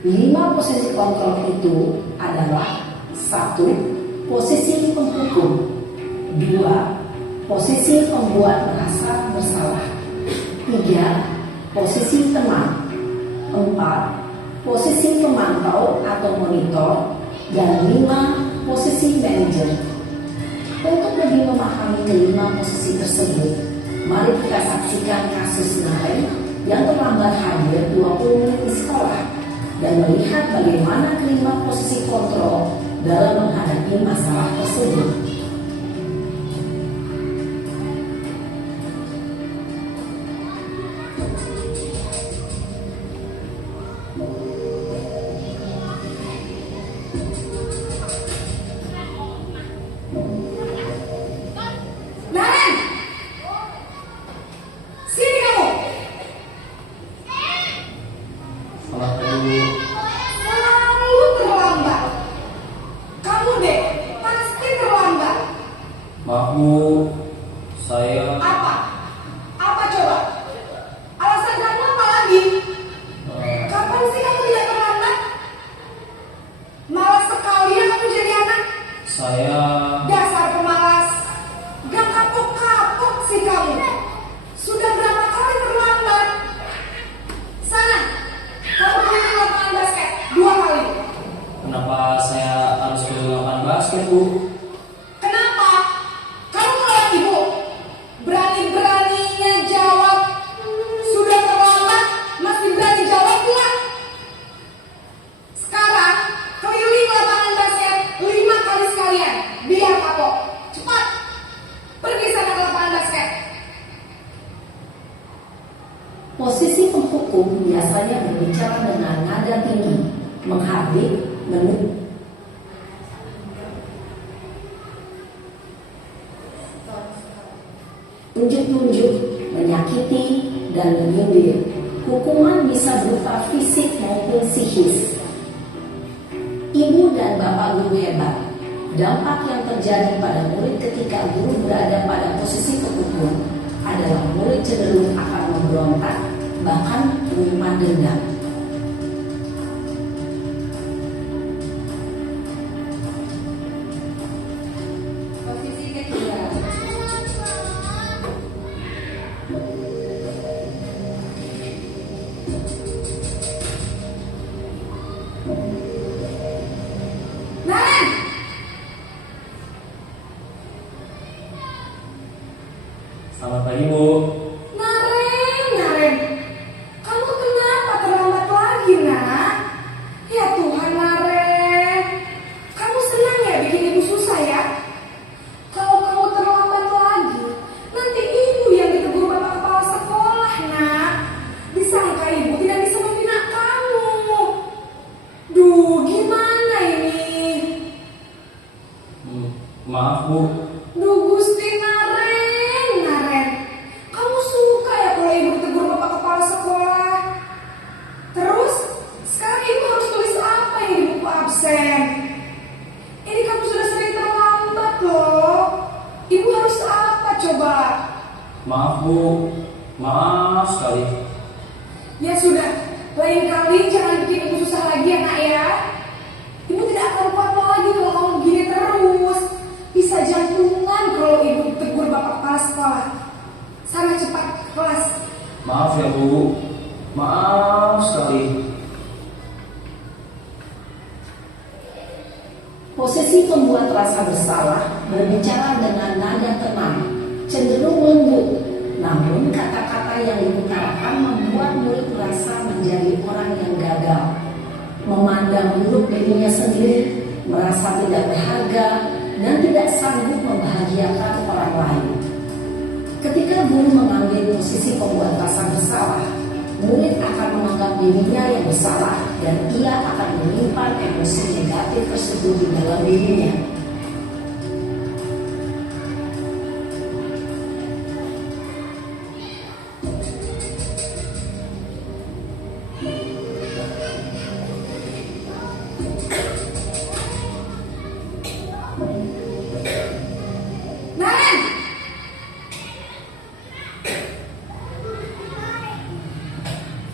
5 posisi kontrol itu adalah: 1. Posisi penghukum. 2. Posisi pembuat merasa bersalah. 3. Posisi teman. 4. Posisi pemantau atau monitor. Dan 5. Posisi manajer. Untuk lebih memahami kelima posisi tersebut, mari kita saksikan kasus lain yang terlambat hadir 20 menit di sekolah dan melihat bagaimana kelima posisi kontrol dalam menghadapi masalah tersebut. Naren! Sini kamu! Salah dulu. Selalu terlambat. Kamu deh, pasti terlambat. Maaf Bu, saya Apa? Apa coba? Alasan kamu apa lagi? Kapan sih kamu tidak terlambat? Malas sekali ya kamu jadi anak. saya Dasar pemalas. Gak kapok-kapok sih kamu. Sudah berapa kali terlambat? Sana, kamu keliling lapangan basket 2 kali. kenapa saya harus ke lapangan basket Bu? Kenapa? Kamu nolak ibu. Berani-beraninya jawab. Sudah terlambat, masih berani jawab pula. Sekarang, keliling lapangan basket 5 kali sekalian. Biar kapok. Cepat. Pergi sana ke lapangan basket. Posisi penghukum biasanya berbicara dengan nada tinggi, menghardik, tunjuk-tunjuk, menyakiti, dan menyindir. Hukuman bisa berupa fisik maupun psikis. Ibu dan bapak guru hebat. Dampak yang terjadi pada murid ketika guru berada pada posisi penghukum adalah murid cenderung akan memberontak, bahkan menyimpan dendam. Naren! Selamat pagi, Bu. Naren, kamu kenapa terlambat lagi, nak? Ya Tuhan, Naren, kamu senang ya bikin ibu susah ya? Kalau kamu terlambat lagi, nanti ibu yang ditegur bapak kepala sekolah, nak. Disangka ibu tidak bisa membina kamu. Duh, gimana ini? Maaf, Bu. Duh, Gusti Naren, kamu suka ya kalau ibu ditegur bapak kepala sekolah? Terus, sekarang ibu harus tulis apa yang di buku absen? Ini kamu sudah sering terlambat loh. Ibu harus apa coba? Maaf, Bu. Maaf sekali. Ya sudah, lain kali jangan bikin ibu susah lagi ya, nak ya. Ibu tidak akan kuat lagi kalau kamu begini terus. Bisa jantungan kalau ibu tegur bapak kepala sekolah. Sana cepat ke kelas. Maaf ya, Bu. Maaf sekali. Posisi pembuat rasa bersalah berbicara dengan nada tenang, cenderung lembut. Namun kata-kata yang diutarakan membuat murid merasa menjadi orang yang gagal, memandang buruk dirinya sendiri, merasa tidak berharga, dan tidak sanggup membahagiakan orang lain. Ketika guru mengambil posisi pembuat rasa bersalah, murid akan menganggap dirinya yang bersalah dan ia akan menyimpan emosi negatif tersebut di dalam dirinya. Naren!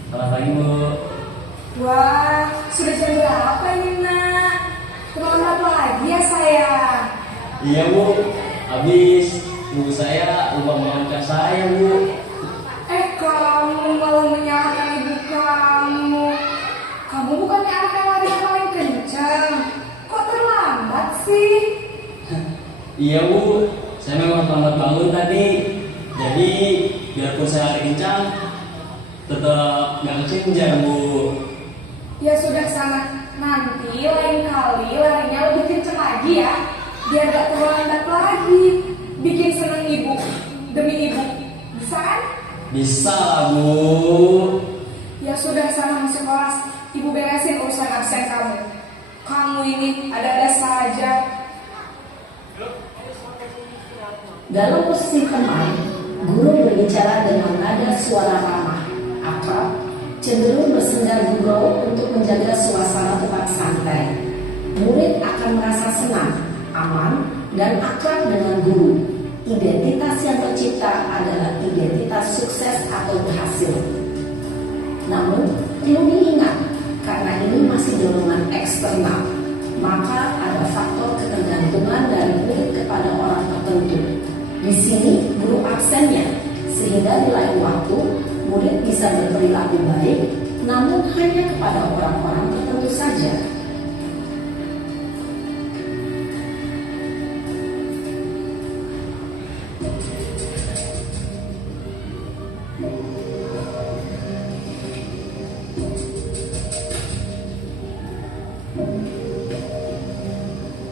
Selamat pagi, Bu. Wah, sudah jam berapa ini, nak? Terlambat lagi ya, sayang? Iya, Bu. Habis ibu saya lupa mengamankan saya, Bu. Kamu malah menyalahkan ibu kamu. Kamu bukannya anak yang lari yang paling kencang. Kok terlambat sih? Iya, Bu. Saya memang terlambat bangun tadi. Jadi, biarpun saya lari kencang, tetap nggak kencang, Bu. Ya sudah sana. Nanti lain kali larinya lebih kencang lagi ya. Biar gak terlambat lagi. Bikin seneng ibu demi ibu. Bisa kan? Bisa lah, Bu. Ya sudah sana masuk kelas. Ibu beresin urusan absen kamu. Kamu ini ada-ada saja. Dalam posisi teman, guru berbicara dengan nada suara ramah, akrab, cenderung bersenda gurau untuk menjaga suasana tempat santai. Murid akan merasa senang, aman, dan akrab dengan guru. Identitas yang tercipta adalah identitas sukses atau berhasil. Namun, perlu diingat, karena ini masih dorongan eksternal, maka ada faktor ketergantungan dari murid kepada orang tertentu. Di sini, guru absennya, sehingga di lain waktu, murid bisa berperilaku baik, namun hanya kepada orang-orang tertentu saja.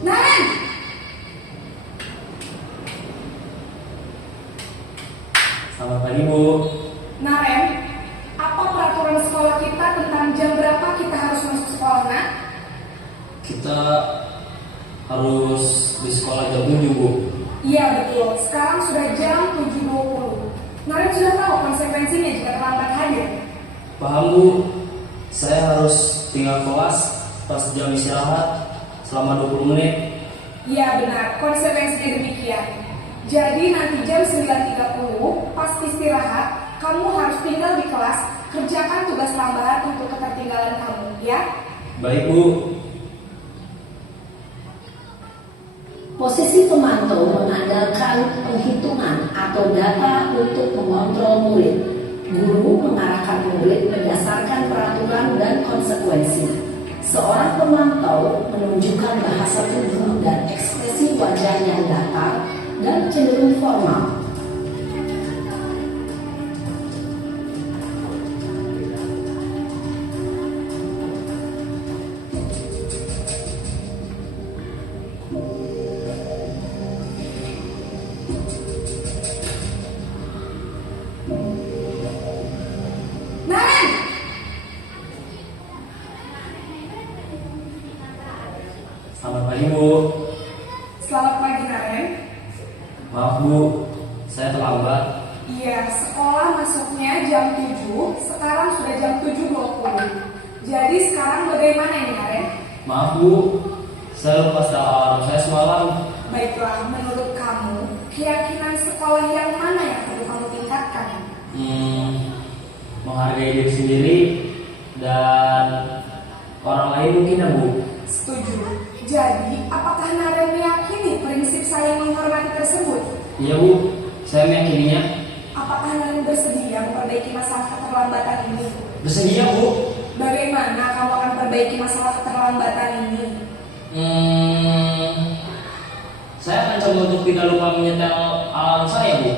Naren! Selamat pagi, Bu. Naren, apa peraturan sekolah kita tentang jam berapa kita harus masuk sekolah, nak? Kita harus di sekolah jam 7, Bu. Iya betul, sekarang sudah jam 7.20. Naren sudah tahu konsekuensinya jika terlambat hadir. Paham, Bu. Saya harus tinggal kelas pas jam istirahat selama 20 menit. Iya benar, konsekuensinya demikian. Jadi nanti jam 9.30 pas istirahat, kamu harus tinggal di kelas, kerjakan tugas tambahan untuk ketertinggalan kamu, ya? Baik, Bu. Posisi pemantau mengandalkan penghitungan atau data untuk mengontrol murid. Guru mengarahkan murid berdasarkan peraturan dan konsekuensi. Seorang pemantau menunjukkan bahasa tubuh dan ekspresi wajah yang datar dan cenderung formal. Selamat pagi, Bu. Selamat pagi, Naren. Maaf, Bu, saya terlambat. Iya, sekolah masuknya jam 7, sekarang sudah jam 7.20. Jadi sekarang bagaimana ini, Naren? Maaf, Bu, saya lupa setel alarm saya semalam. Baiklah, menurut kamu, keyakinan sekolah yang mana yang perlu kamu tingkatkan? Menghargai diri sendiri dan orang lain mungkin ya, Bu. Setuju. Jadi, apakah Naren meyakini prinsip saling menghormati tersebut? Iya, Bu, saya meyakininya. Apakah Naren bersedia memperbaiki masalah keterlambatan ini? Bersedia, Bu. Bagaimana kamu akan perbaiki masalah keterlambatan ini? Saya akan coba untuk tidak lupa menyetel alarm saya, Bu.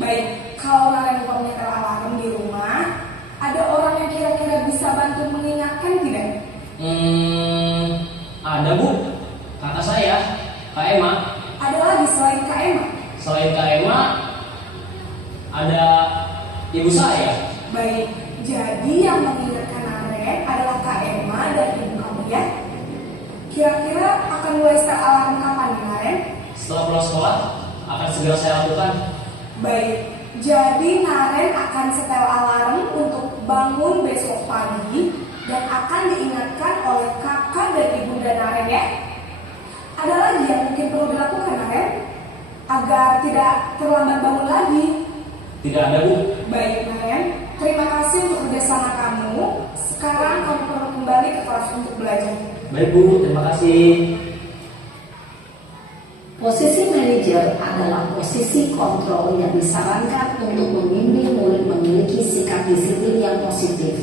Baik, kalau Naren lupa menyetel alarm di rumah, ada orang yang kira-kira bisa bantu mengingatkan tidak? Ada, Bu. Kakak saya, Kak Emma. Ada lagi selain Kak Emma? Selain Kak Emma, ada ibu saya. Baik, jadi yang mengingatkan Naren adalah Kak Emma dan ibu kamu ya? Kira-kira akan mulai setel alarm kapan nih, Naren? Setelah pulang sekolah, akan segera saya lakukan. Baik, jadi Naren akan setel alarm untuk bangun besok pagi dan akan diingatkan oleh kakak dan ibunda Naren ya. Ada lagi yang mungkin perlu dilakukan, Naren, agar tidak terlambat bangun lagi? Tidak ada, Bu. Baik, Naren, terima kasih untuk kerjasama kamu. Sekarang kamu perlu kembali ke kelas untuk belajar. Baik, Bu. Terima kasih. Posisi manajer adalah posisi kontrol yang disarankan untuk membimbing murid memiliki sikap disiplin yang positif,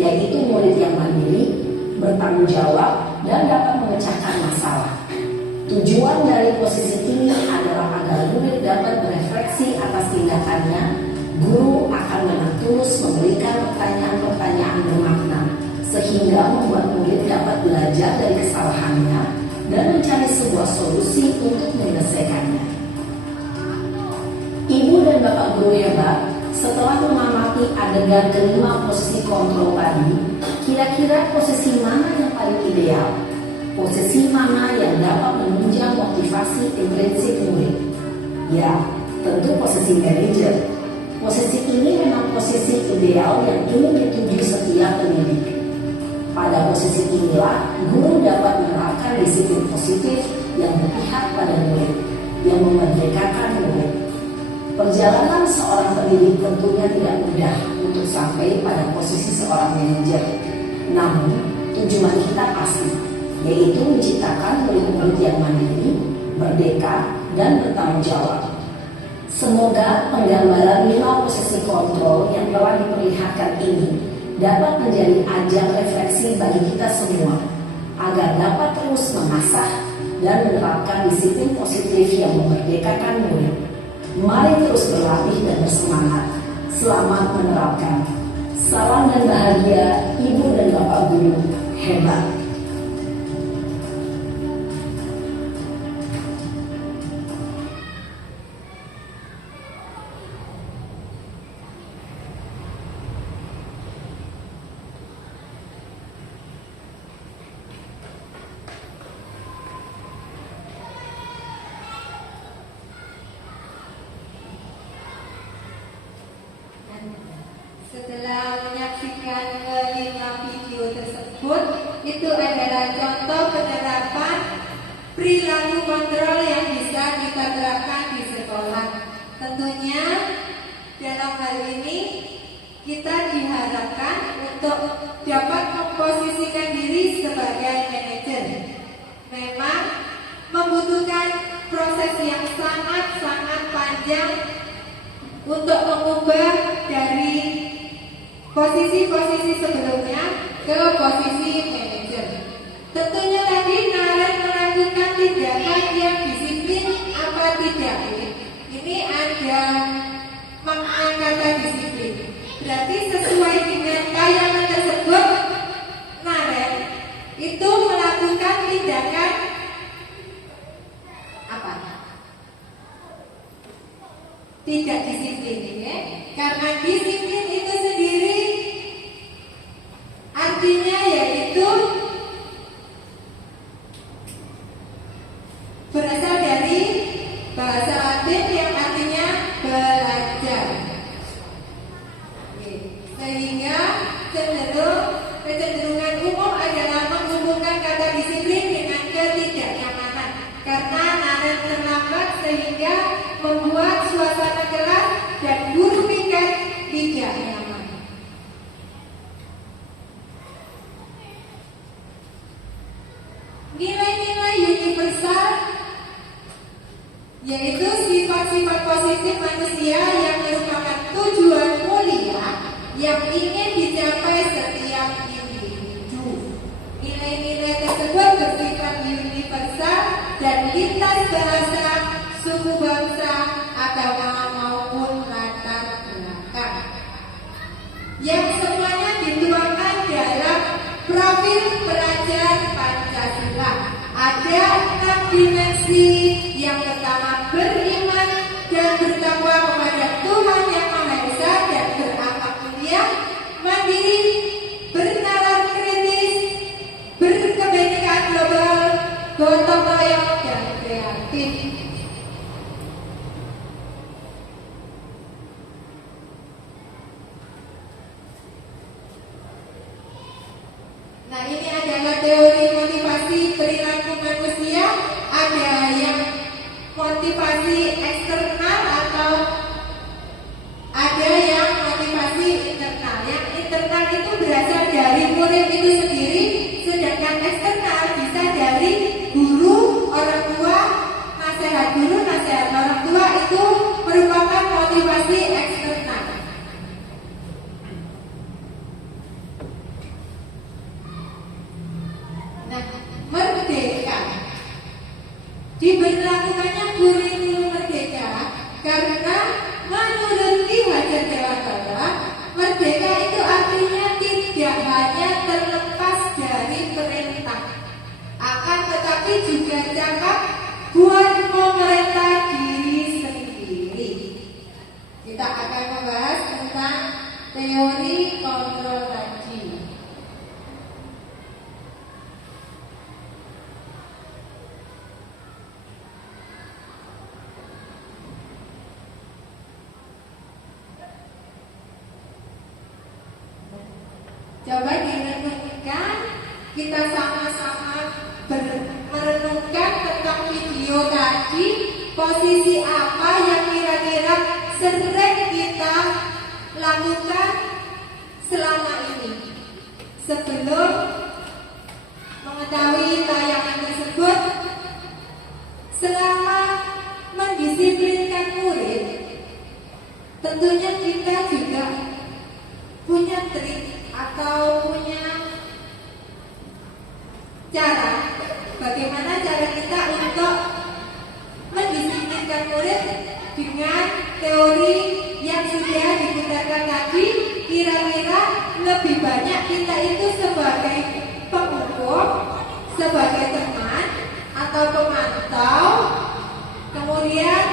yaitu murid yang mandiri, bertanggung jawab, dan dapat memecahkan masalah. Tujuan dari posisi ini adalah agar murid dapat berefleksi atas tindakannya. Guru akan dengan tulus memberikan pertanyaan-pertanyaan bermakna, sehingga membuat murid dapat belajar dari kesalahannya dan mencari sebuah solusi untuk menyelesaikannya. Ibu dan bapak guru hebat, setelah mengamati adegan kelima posisi kontrol tadi, kira-kira posisi mana yang paling ideal? Posisi mana yang dapat menunjang motivasi intrinsik murid? Ya, tentu posisi manajer. Posisi ini memang posisi ideal yang ingin dituju setiap pendidik. Pada posisi inilah, guru dapat menerapkan disiplin positif yang berpihak pada murid, yang memerdekakan murid. Perjalanan seorang pendidik tentunya tidak mudah untuk sampai pada posisi seorang manajer. Namun, tujuan kita pasti, yaitu menciptakan murid-murid yang mandiri, merdeka, dan bertanggung jawab. Semoga penggambaran 5 posisi kontrol yang telah diperlihatkan ini dapat menjadi ajang refleksi bagi kita semua, agar dapat terus mengasah dan menerapkan disiplin positif yang memerdekakan murid. Mari terus berlatih dan bersemangat. Selamat menerapkan. Salam dan bahagia, Ibu dan Bapak Guru hebat. Setelah menyaksikan kelima video tersebut, itu adalah contoh penerapan perilaku kontrol yang bisa kita terapkan di sekolah. Tentunya dalam hal ini kita diharapkan untuk dapat memposisikan diri sebagai manajer. Memang membutuhkan proses yang sangat-sangat panjang untuk mengubah dari posisi-posisi sebelumnya ke posisi manajer. ada makna kata disiplin. Berarti sesuai dengan tayangan tersebut, Naren itu melakukan tindakan apa? Tidak disiplin, ya? Karena disiplin itu sendiri artinya yaitu berasal dari bahasa Latin yang artinya belajar. Sehingga kecenderungan umum adalah menghubungkan kata disiplin dengan ketidaknyamanan. Karena Naren terlambat sehingga membuat suasana kelas dan guru piket tidak nyaman. Nilai-nilai universal yaitu sifat-sifat positif manusia yang merupakan tujuan mulia yang ingin dicapai setiap individu. Nilai-nilai tersebut bersifat universal dan lintas bahasa, suku bangsa, agama maupun latar belakang. Yang semuanya dituangkan dalam profil pelajar Pancasila. Ada 6 dimensi. Yang pertama, beriman dan bertakwa kepada Tuhan Yang Maha Esa dan berakhlak mulia, mandiri, bernalar kritis, berkebinekaan global, gotong royong dan kreatif. Nah, ini adalah teori motivasi perilaku manusia. Ada yang motivasi eksternal atau ada yang motivasi internal. Yang internal itu berasal dari murid itu sendiri, sedangkan eksternal bisa dari guru, orang tua, nasihat guru, nasihat orang tua. Itu merupakan motivasi eksternal. Nah, merdeka diberlakukannya kurikulum merdeka karena menurut Ki Hajar Dewantara, merdeka itu artinya tidak hanya terlepas dari perintah, akan tetapi juga cakap buat memerintah diri sendiri. Kita akan membahas tentang teori kontrol tadi. Coba direnungkan, kita sama-sama merenungkan tentang video tadi. Posisi apa yang kira-kira sering kita lakukan selama ini? Sebelum mengetahui tayangan tersebut, selama mendisiplinkan murid, tentunya kita juga punya trik atau punya cara bagaimana cara kita untuk mendisiplinkan murid dengan teori yang sudah diputarkan tadi. Kira-kira lebih banyak kita itu sebagai penghukum, sebagai teman atau pemantau, kemudian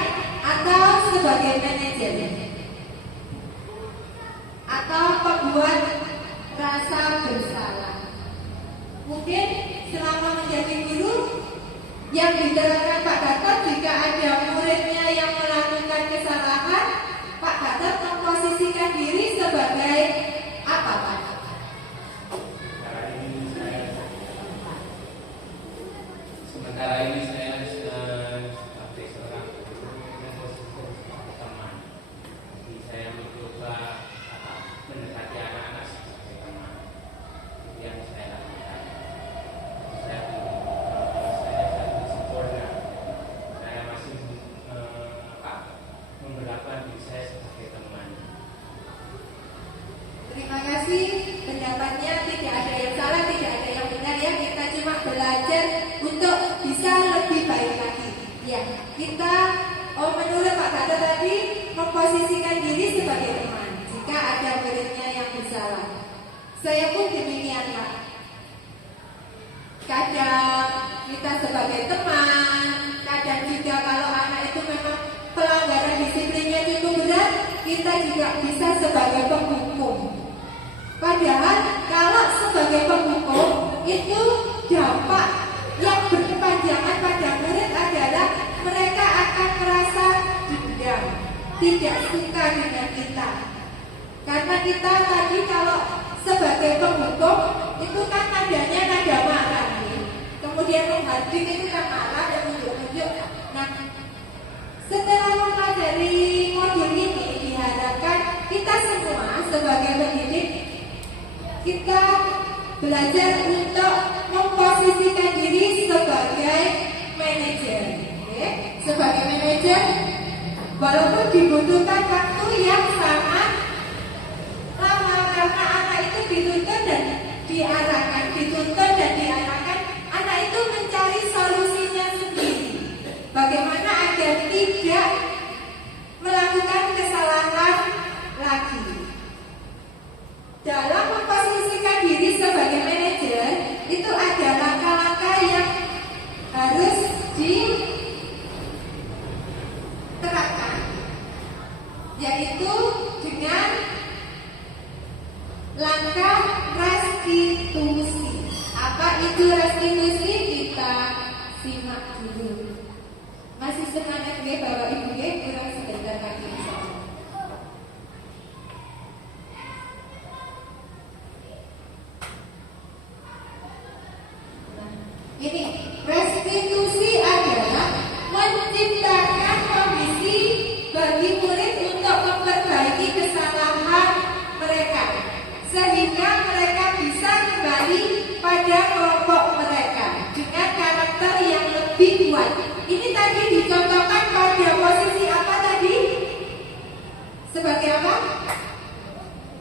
atau sebagai manajer atau pembuat rasa bersalah. Mungkin selama menjadi guru yang diterangkan Pak Gatot, jika ada muridnya yang melakukan kesalahan, Pak Gatot memposisikan diri sebagai apa, Pak? Sementara ini saya sebagai seorang guru memposisikan teman. Jadi saya mencoba mendekati anak-anak sebagai teman. Itu yang saya lakukan. Saya belum sempurna. Saya masih memperlakukan diri saya sebagai teman. Terima kasih. Pendapatnya tidak ada yang salah, tidak ada yang benar ya. Kita cuma belajar untuk bisa lebih baik lagi. Ya, kita menurut Pak Gatot tadi memposisikan diri sebagai teman jika ada muridnya yang bersalah. Saya pun demikian, Pak. Kadang kita sebagai teman, kadang juga kalau anak itu memang pelanggaran disiplinnya cukup berat, kita juga bisa sebagai penghukum. Padahal kalau sebagai penghukum itu dampak yang berkepanjangan pada murid adalah mereka akan merasa dendam, tidak suka dengan kita. Karena kita tadi kalau sebagai penghukum itu kan nadanya nada marah, kemudian menghadir itu kan marah dan menunjuk-nunjuk. Nah, setelah mempelajari modul ini diharapkan kita semua sebagai pendidik kita belajar untuk memposisikan diri sebagai manajer. Sebagai manajer, walaupun dibutuhkan waktu yang sangat lama karena anak itu dituntut dan diarahkan, anak itu mencari solusinya sendiri. Bagaimana agar tidak melakukan kesalahan lagi. Dalam memposisikan diri sebagai manajer, itu ada langkah-langkah yang harus diterapkan, yaitu dengan langkah restitusi. Apa itu restitusi? Kita simak dulu. Masih semangat ya Bapak Ibu ya, kurang sebentar lagi. Ini restitusi adalah menciptakan kondisi bagi murid untuk memperbaiki kesalahan mereka sehingga mereka bisa kembali pada kelompok mereka dengan karakter yang lebih kuat. Ini tadi dicontohkan pada posisi apa tadi? Sebagai apa?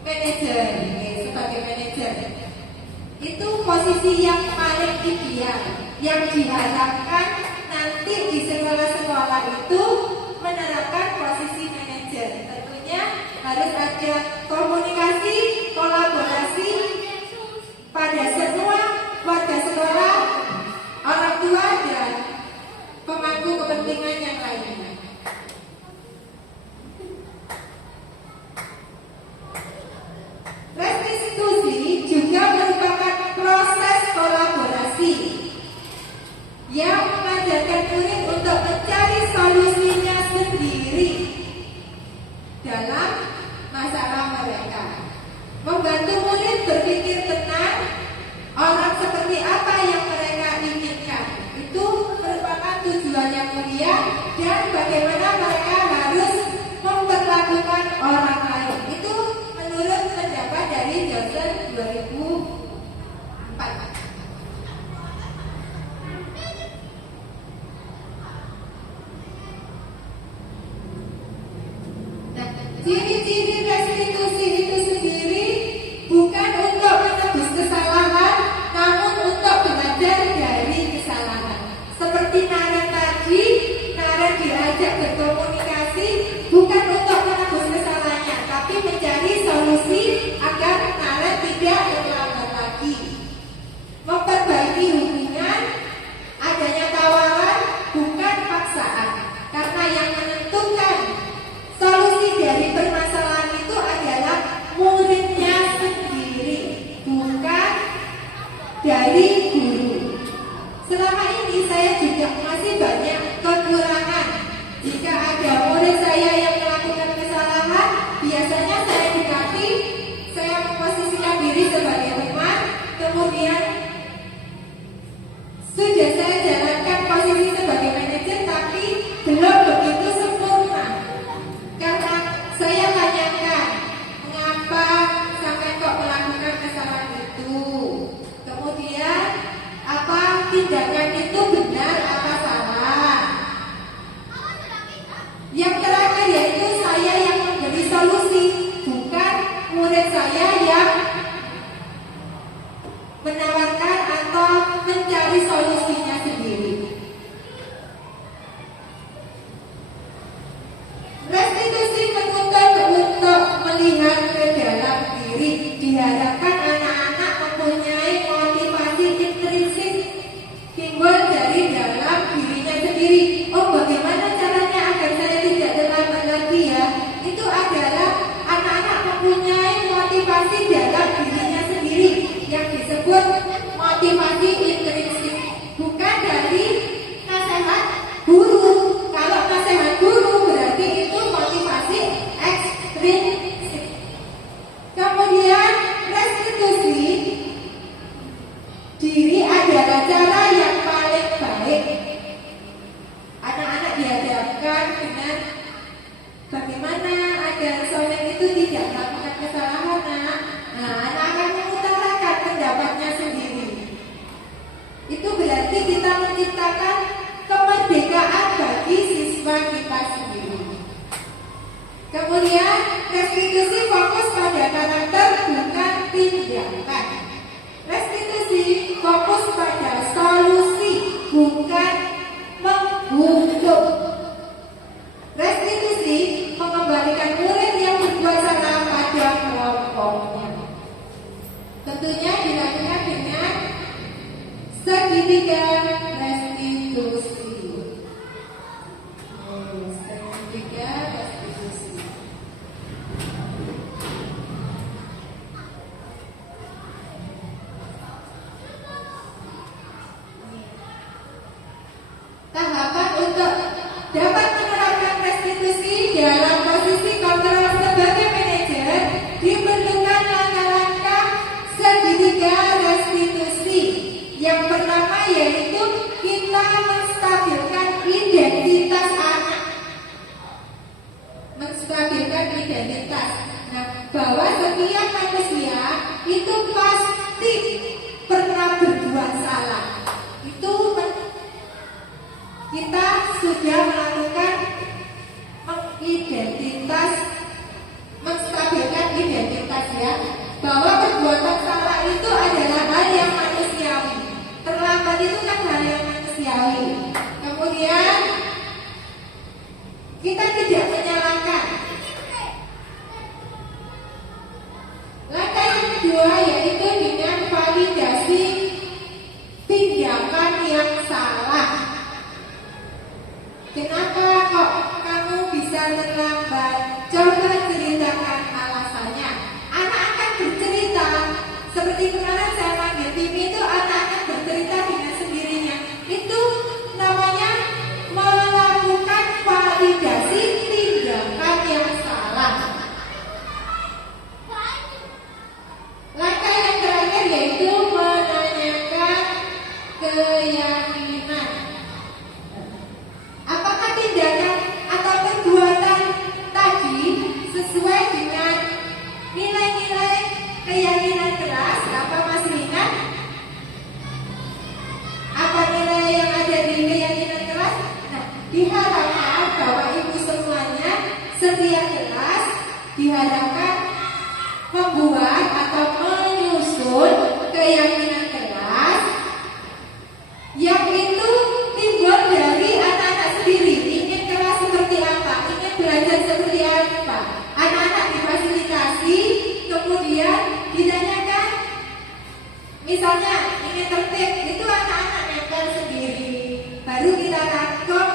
Manajer. Sebagai manajer. Itu posisi yang paling ideal, yang diharapkan nanti di sekolah-sekolah itu menerapkan posisi manajer. Tentunya harus ada komunikasi, kolaborasi pada semua warga sekolah, orang tua dan pemangku kepentingan yang lainnya. Restitusi juga merupakan proses kolaborasi yang mengajarkan murid untuk mencari solusinya sendiri dalam masalah mereka, membantu murid berpikir tenang orang seperti apa yang mereka inginkan. Itu merupakan tujuan yang mulia dan bagaimana mereka harus memperlakukan orang lain. Itu menurut pendapat dari Johnson 2004. Ciri-ciri restitusi itu sendiri bukan untuk menebus kesalahan, namun untuk belajar dari kesalahan. Seperti Naren tadi, Naren diajak berkomunikasi bukan untuk menebus kesalahannya, tapi mencari solusi agar Naren tidak melanggar lagi. Memperbaiki hubungan, adanya tawaran bukan paksaan, karena yang menentukan solusi dari permasalahan itu adalah muridnya sendiri, bukan dari guru. Selama ini saya juga masih banyak kekurangan. Jika ada murid saya yang melakukan kesalahan, biasanya saya dekati, saya memposisikan diri sebagai teman, kemudian sudah saya jalankan posisi sebagai manajer, tapi belum begitu sempurna. Karena saya tanyakan, mengapa sampai kok melakukan kesalahan itu? Kemudian, apa tindakan itu benar atau salah? Berarti kita menciptakan kemerdekaan bagi siswa kita sendiri. Kemudian restitusi fokus pada karakter bukan tindakan. Restitusi fokus pada solusi bukan menghukum. Restitusi mengembalikan murid yang berbuat salah pada kelompoknya. Tentunya dilakukan dengan segitiga restitusi. Segitiga restitusi. Tahapan untuk dapat menerapkan restitusi dalam posisi kontrol sebagai manajer diperlukan langkah-langkah segitiga restitusi. Yang pertama yaitu kita menstabilkan identitas anak. Menstabilkan identitas. Nah, bahwa setiap manusia itu pasti pernah berbuat salah. Itu kita sudah melakukan menstabilkan identitas ya, bahwa perbuatan salah itu adalah hal yang manusiawi. Terlambat itu kan hal yang manusiawi. Kemudian kita tidak menyalahkan. Langkah yang kedua yaitu dengan validasi tindakan yang salah. Kenapa kok kamu bisa terlambat? Coba ceritakan alasannya. Anak akan bercerita. Seperti kemarin saya panggil tim itu, anak akan bercerita dengan sendirinya. Itu namanya melakukan validasi tindakan yang salah. Langkah yang terakhir yaitu menanyakan keyakinan. Apakah tindakan atau perbuatan tadi sesuai dengan nilai-nilai keyakinan kelas? Apa masih ingat? Apa nilai yang ada di keyakinan kelas? Nah, diharapkan bahwa ibu semuanya setiap kelas diharapkan membuat atau menyusun keyakinan kelas yang itu timbul dari anak-anak sendiri. Ingin kelas seperti apa? Ingin belajar seperti apa? Anak-anak difasilitasi, kemudian ditanyakan. Misalnya ingin tertib, itu anak-anak nempel sendiri. Baru kita rangkum,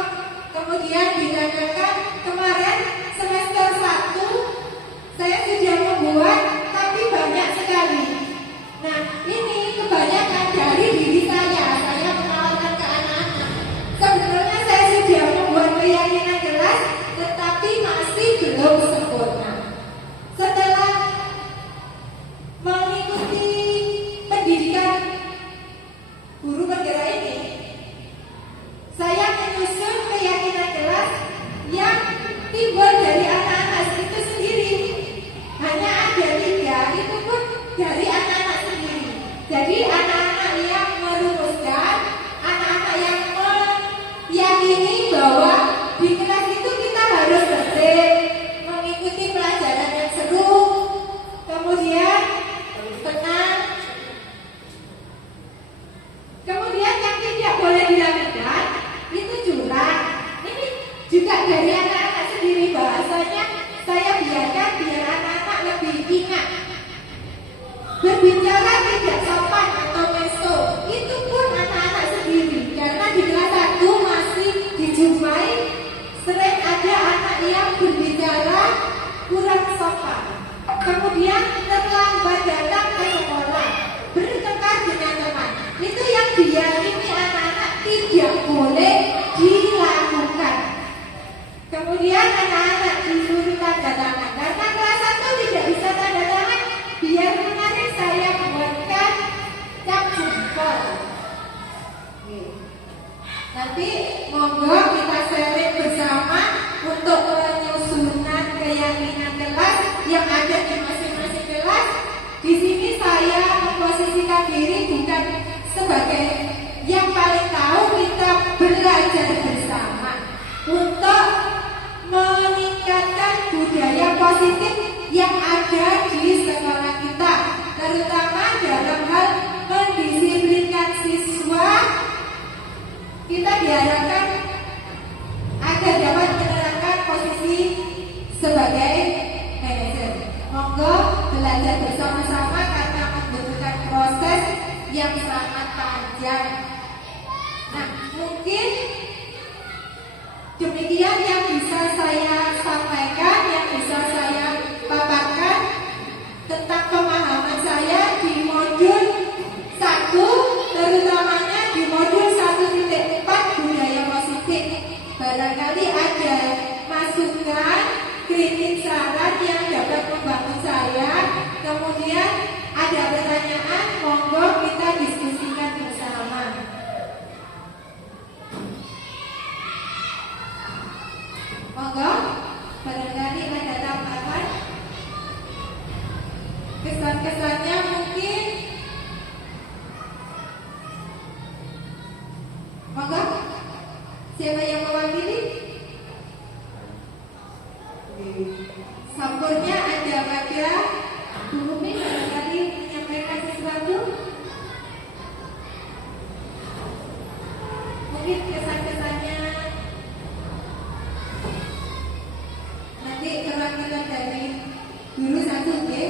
kemudian ditanyakan. Kemarin semester 1 saya sudah membuat, tapi banyak sekali. Nah, ini kebanyakan dari diri saya menawarkan ke anak-anak. Sebenarnya saya sudah membuat keyakinan kelas, tetapi masih belum sempurna. Setelah mengikuti pendidikan guru bergerak ini, saya menyusun keyakinan kelas yang timbul dari anak-anak itu sendiri. Hanya ada 3, itu pun dari anak-anak sendiri. Jadi anak-anak yang merumuskan, anak-anak yang meyakini bahwa di kelas itu kita harus tertib, mengikuti pelajaran yang seru, kemudian tenang. Kemudian yang tidak boleh dilakukan itu curang. Ini juga dari anak-anak sendiri. Bahasanya saya biarkan biar anak-anak lebih ingat. Berbicara tidak sopan atau meso, itu pun anak-anak sendiri. Karena di kelas 1 masih dijumpai sering ada anak yang berbicara kurang sopan, kemudian terlambat datang ke sekolah, bertengkar dengan teman. Itu yang diyakini anak-anak tidak boleh dilakukan. Kemudian anak-anak disuruh tanda tangan. Karena kelas 1 tidak bisa tanda tangan, biar kemarin saya buatkan cap jempol. Nanti monggo kita sharing bersama untuk penyusunan keyakinan kelas yang ada di masing-masing kelas. Di sini saya memposisikan diri bukan sebagai yang paling positif yang ada di sekolah kita, terutama dalam hal mendisiplinkan siswa. Kita diharapkan agar dapat menerapkan posisi sebagai manajer. Monggo belajar bersama-sama karena membutuhkan proses yang sangat panjang. Nah, mungkin demikian yang bisa saya sampaikan, yang bisa saya paparkan tentang pemahaman saya di modul 1, terutamanya di modul 1.4 budaya positif. Barangkali ada masukan, kritik, saran yang dapat membantu saya. Kemudian ada pertanyaan, monggo kita diskusikan bersama. Monggo, barangkali ada tambahan, kesan-kesannya mungkin. Monggo, siapa yang mewakili? Sampurnya ada pada Bu Umi, barangkali menyampaikan sesuatu. Mungkin kesan-kesannya nanti perwakilan dari guru satu, oke?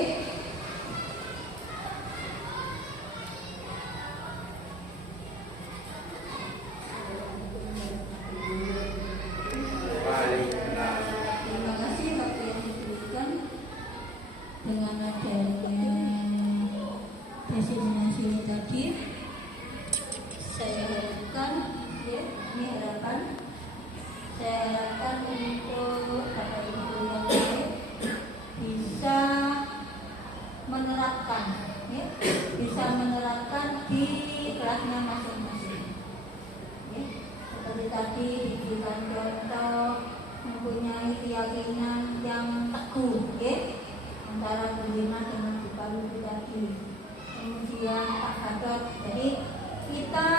Terima kasih waktu yang diberikan. Dengan adanya designasi ini tadi, saya harapkan, ya, ini harapan, saya harapkan untuk Bapak Ibu yang lain bisa menerapkan, ya, bisa menerapkan di kelasnya masing-masing. Ya, seperti tadi diberikan contoh, mempunyai keyakinan yang teguh, ya, antara Budiman dengan Bu Palu tadi. Kemudian Pak Gatot, jadi kita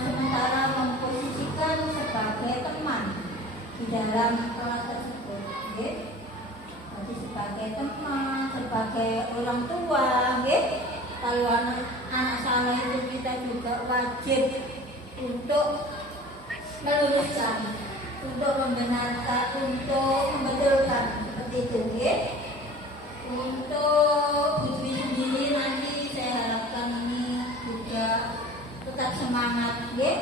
sementara memposisikan sebagai teman di dalam kelas tersebut, ya. Jadi sebagai teman, sebagai orang tua, ya. Kalau anak salah itu kita juga wajib untuk meluruskan, untuk membenarkan, untuk membetulkan, seperti itu, ya. Untuk Bu Dwi sendiri nanti saya harapkan ini juga tetap semangat, ya.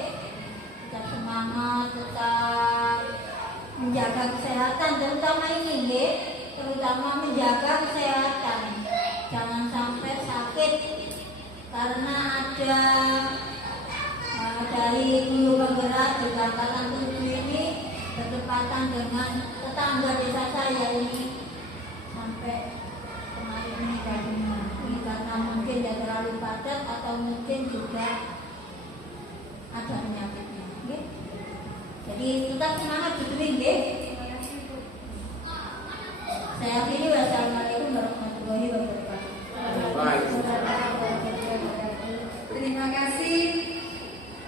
Tetap semangat, tetap menjaga kesehatan, terutama ini, ya. Terutama menjaga kesehatan, jangan sampai sakit karena ada dari guru penggerak di Angkatan 7 ini bertepatan dengan tetangga desa saya ini sampai kemarin meninggal dunia. Ini karena mungkin tidak terlalu padat atau mungkin juga ada penyakitnya, okay? Jadi tetap semangat gitu, nggih. Saya akhiri, wassalamualaikum warahmatullahi wabarakatuh. Terima kasih.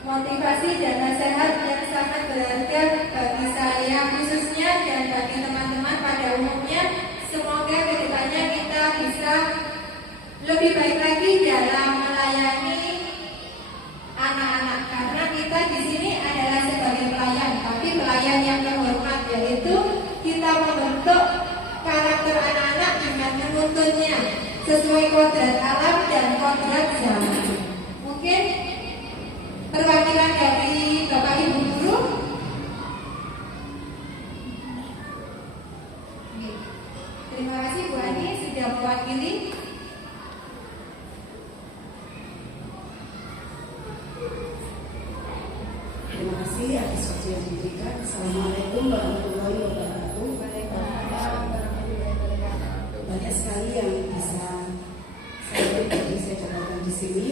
Motivasi dan nasihat yang sangat berharga bagi saya khususnya dan bagi teman-teman pada umumnya. Semoga kedepannya kita bisa lebih baik lagi dalam melayani anak-anak, karena kita di sini adalah sebagai pelayan, tapi pelayan yang terhormat, yaitu kita membentuk karakter anak-anak dengan menuntunnya sesuai kodrat alam dan kodrat zaman. Mungkin perwakilan dari Bapak Ibu guru. Terima kasih Bu Ani sudah mewakili. Terima kasih atas waktu yang diberikan. Assalamualaikum warahmatullahi wabarakatuh. Banyak sekali yang bisa saya beri, saya cobakan di sini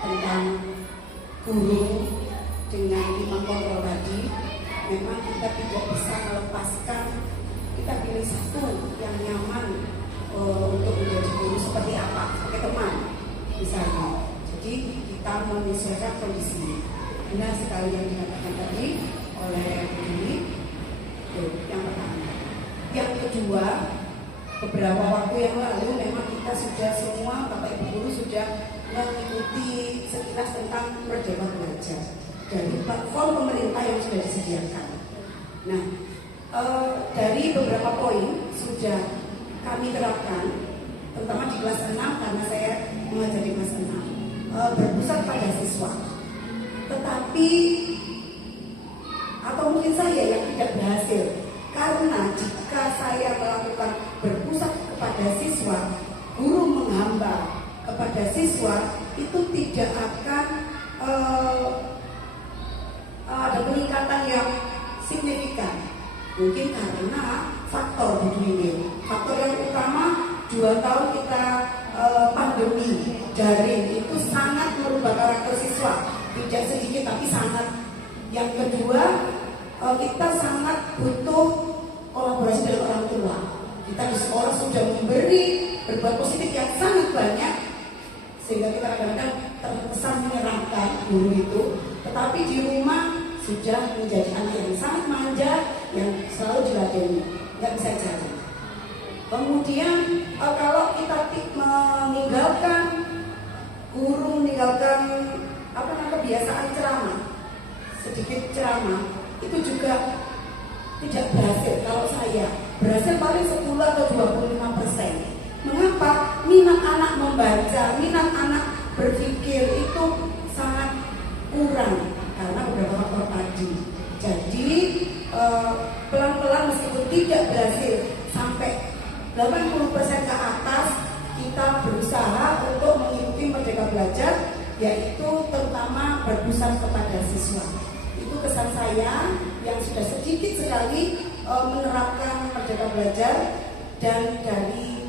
tentang guru dengan 5 kontrol tadi. Memang kita tidak bisa melepaskan, kita pilih satu yang nyaman untuk menjadi guru seperti apa, sebagai teman misalnya. Jadi kita menyesuaikan kondisi. Benar sekali yang dikatakan tadi oleh Bu Dwi. Yang pertama, Yang kedua, beberapa waktu yang lalu memang kita sudah semua Bapak Ibu guru sudah mengikuti sekilas tentang Merdeka Belajar dari platform pemerintah yang sudah disediakan. Nah, dari beberapa poin sudah kami terapkan, terutama di kelas 6 karena saya mengajar di kelas 6, berpusat pada siswa. Tetapi atau mungkin saya yang tidak berhasil, karena jika saya melakukan berpusat kepada siswa, guru menghamba kepada siswa, itu tidak akan ada peningkatan yang signifikan. Mungkin karena faktor begini. Faktor yang utama, 2 tahun kita pandemi daring itu sangat merubah karakter siswa. Tidak sedikit tapi sangat. Yang kedua, kita sangat butuh kolaborasi dengan orang tua. Kita di sekolah sudah memberi berbuat positif yang sangat banyak, sehingga kita kadang-kadang terkesan menyerahkan guru itu. Tetapi di rumah sudah menjadi anak yang sangat manja, yang selalu diladeni, nggak bisa jalan. Kemudian kalau kita meninggalkan guru, meninggalkan kebiasaan ceramah, sedikit ceramah, itu juga tidak berhasil. Kalau saya berhasil paling 10 atau 25%. Mengapa? Minat anak membaca, minat anak berpikir itu sangat kurang karena beberapa faktor tadi. Jadi pelan-pelan meskipun tidak berhasil sampai 80% ke atas, kita berusaha untuk mengikuti Merdeka Belajar, yaitu terutama berpusat kepada siswa. Itu kesan saya yang sudah sedikit sekali menerapkan Merdeka Belajar, dan dari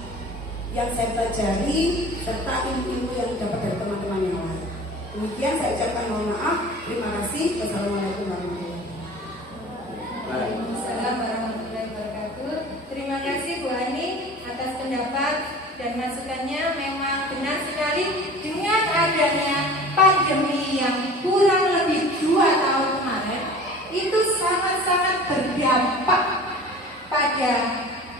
yang saya pelajari serta ilmu-ilmu yang dapat dari teman-teman yang lain. Demikian saya ucapkan mohon maaf. Terima kasih. Wassalamualaikum warahmatullahi wabarakatuh. Waalaikumsalam warahmatullahi wabarakatuh. Terima kasih Bu Ani atas pendapat dan masukannya. Memang benar sekali, dengan adanya pandemi yang kurang lebih 2 tahun kemarin, itu sangat-sangat berdampak pada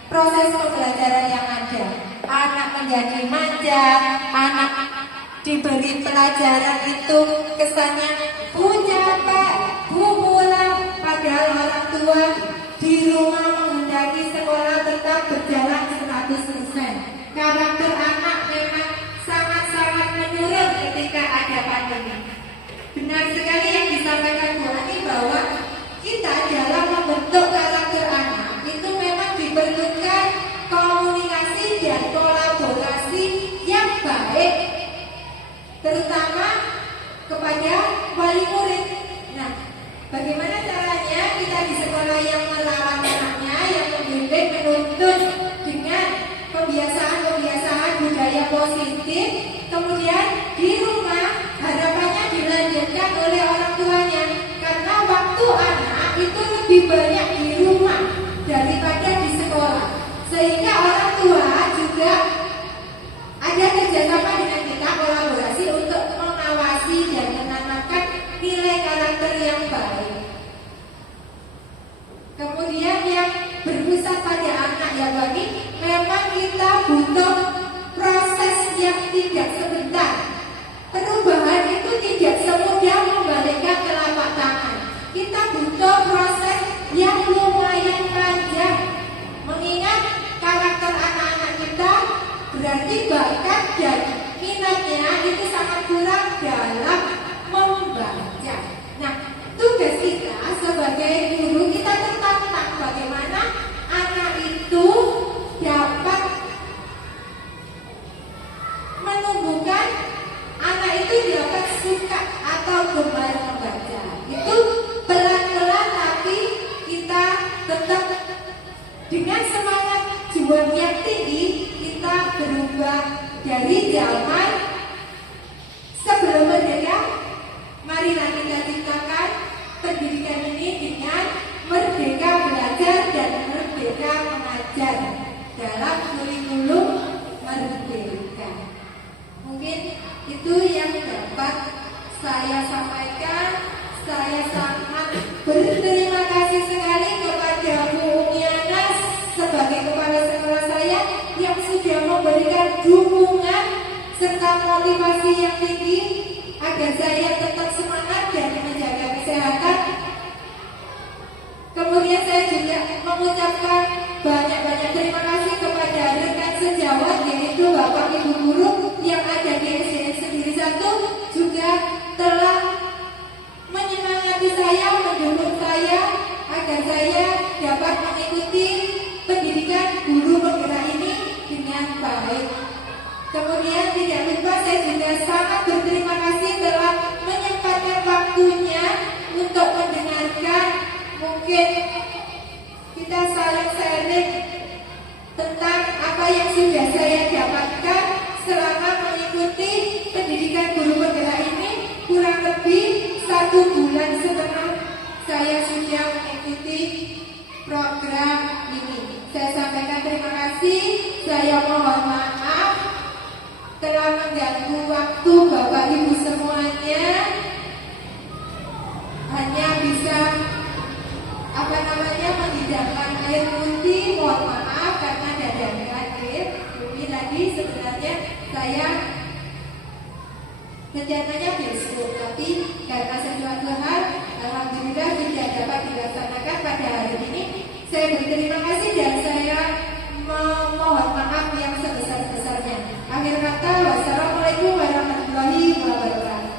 proses pembelajaran yang ada. Anak menjadi manja, anak diberi pelajaran itu kesannya punya Pak, Bu pulang, padahal orang tua di rumah menghendaki sekolah tetap berjalan 100%. Karakter anak memang sangat-sangat menurun ketika ada pandemi. Benar sekali yang disampaikan Bu Ani bahwa kita dalam membentuk karakter anak itu memang diperlukan komunikasi dan kolaborasi yang baik, terutama kepada wali murid. Nah, bagaimana caranya kita di sekolah yang merawat anaknya, yang membimbing, menuntun dengan kebiasaan-kebiasaan budaya positif, kemudian di rumah harapannya dilanjutkan oleh orang tuanya, karena waktu anak itu lebih banyak di rumah daripada di sekolah, sehingga orang tua juga ada kerjasama dengan kita, kolaborasi untuk mengawasi dan menanamkan nilai karakter yang baik. Kemudian yang berpusat pada anak yang baik, memang kita butuh proses yang tidak sebentar. Perubahan itu tidak semudah membalikkan telapak tangan. Kita butuh proses yang lumayan panjang. Mengingat karakter anak-anak kita berarti bakat dan minatnya itu sangat kurang dalam membaca. Nah, tugas kita sebagai guru, kita tentang bagaimana anak itu dapat menumbuhkan anak itu dapat suka atau gemar membaca. Itu pelan-pelan, tapi kita tetap dengan semangat juang yang tinggi, kita berubah dari zaman sebelum merdeka. Marilah kita ciptakan pendidikan ini dengan merdeka belajar dan merdeka mengajar dalam kurikulum merdeka. Mungkin itu yang dapat saya sampaikan. Saya sangat berterima kasih sekali kepada Bu Umiana sebagai serta motivasi yang tinggi agar saya tetap semangat dan menjaga kesehatan. Kemudian saya juga mengucapkan banyak-banyak terima kasih kepada rekan sejawat, yaitu Bapak Ibu guru yang ada di SDN Sendiri 1, juga telah menyemangati saya, mendukung saya agar saya dapat mengikuti pendidikan guru penggerak ini dengan baik. Kemudian tidak lupa saya juga sangat berterima kasih telah menyempatkan waktunya untuk mendengarkan. Mungkin kita saling sharing tentang apa yang sudah saya dapatkan selama mengikuti pendidikan guru penggerak ini. Kurang lebih 1,5 bulan saya sudah mengikuti program ini. Saya sampaikan terima kasih. Saya mohon maaf telah mengganggu waktu Bapak Ibu semuanya. Hanya bisa menghidangkan air putih. Mohon maaf karena dadanya hadir. Tapi tadi sebenarnya saya rencananya besok, tapi karena sesuatu hal alhamdulillah tidak dapat dilaksanakan pada hari ini. Saya berterima kasih dan saya memohon maaf yang sebesar-besarnya. Akhir kata, wassalamualaikum warahmatullahi wabarakatuh.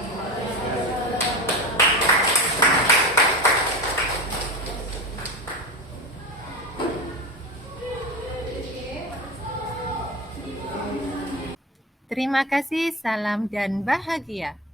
Terima kasih, salam dan bahagia.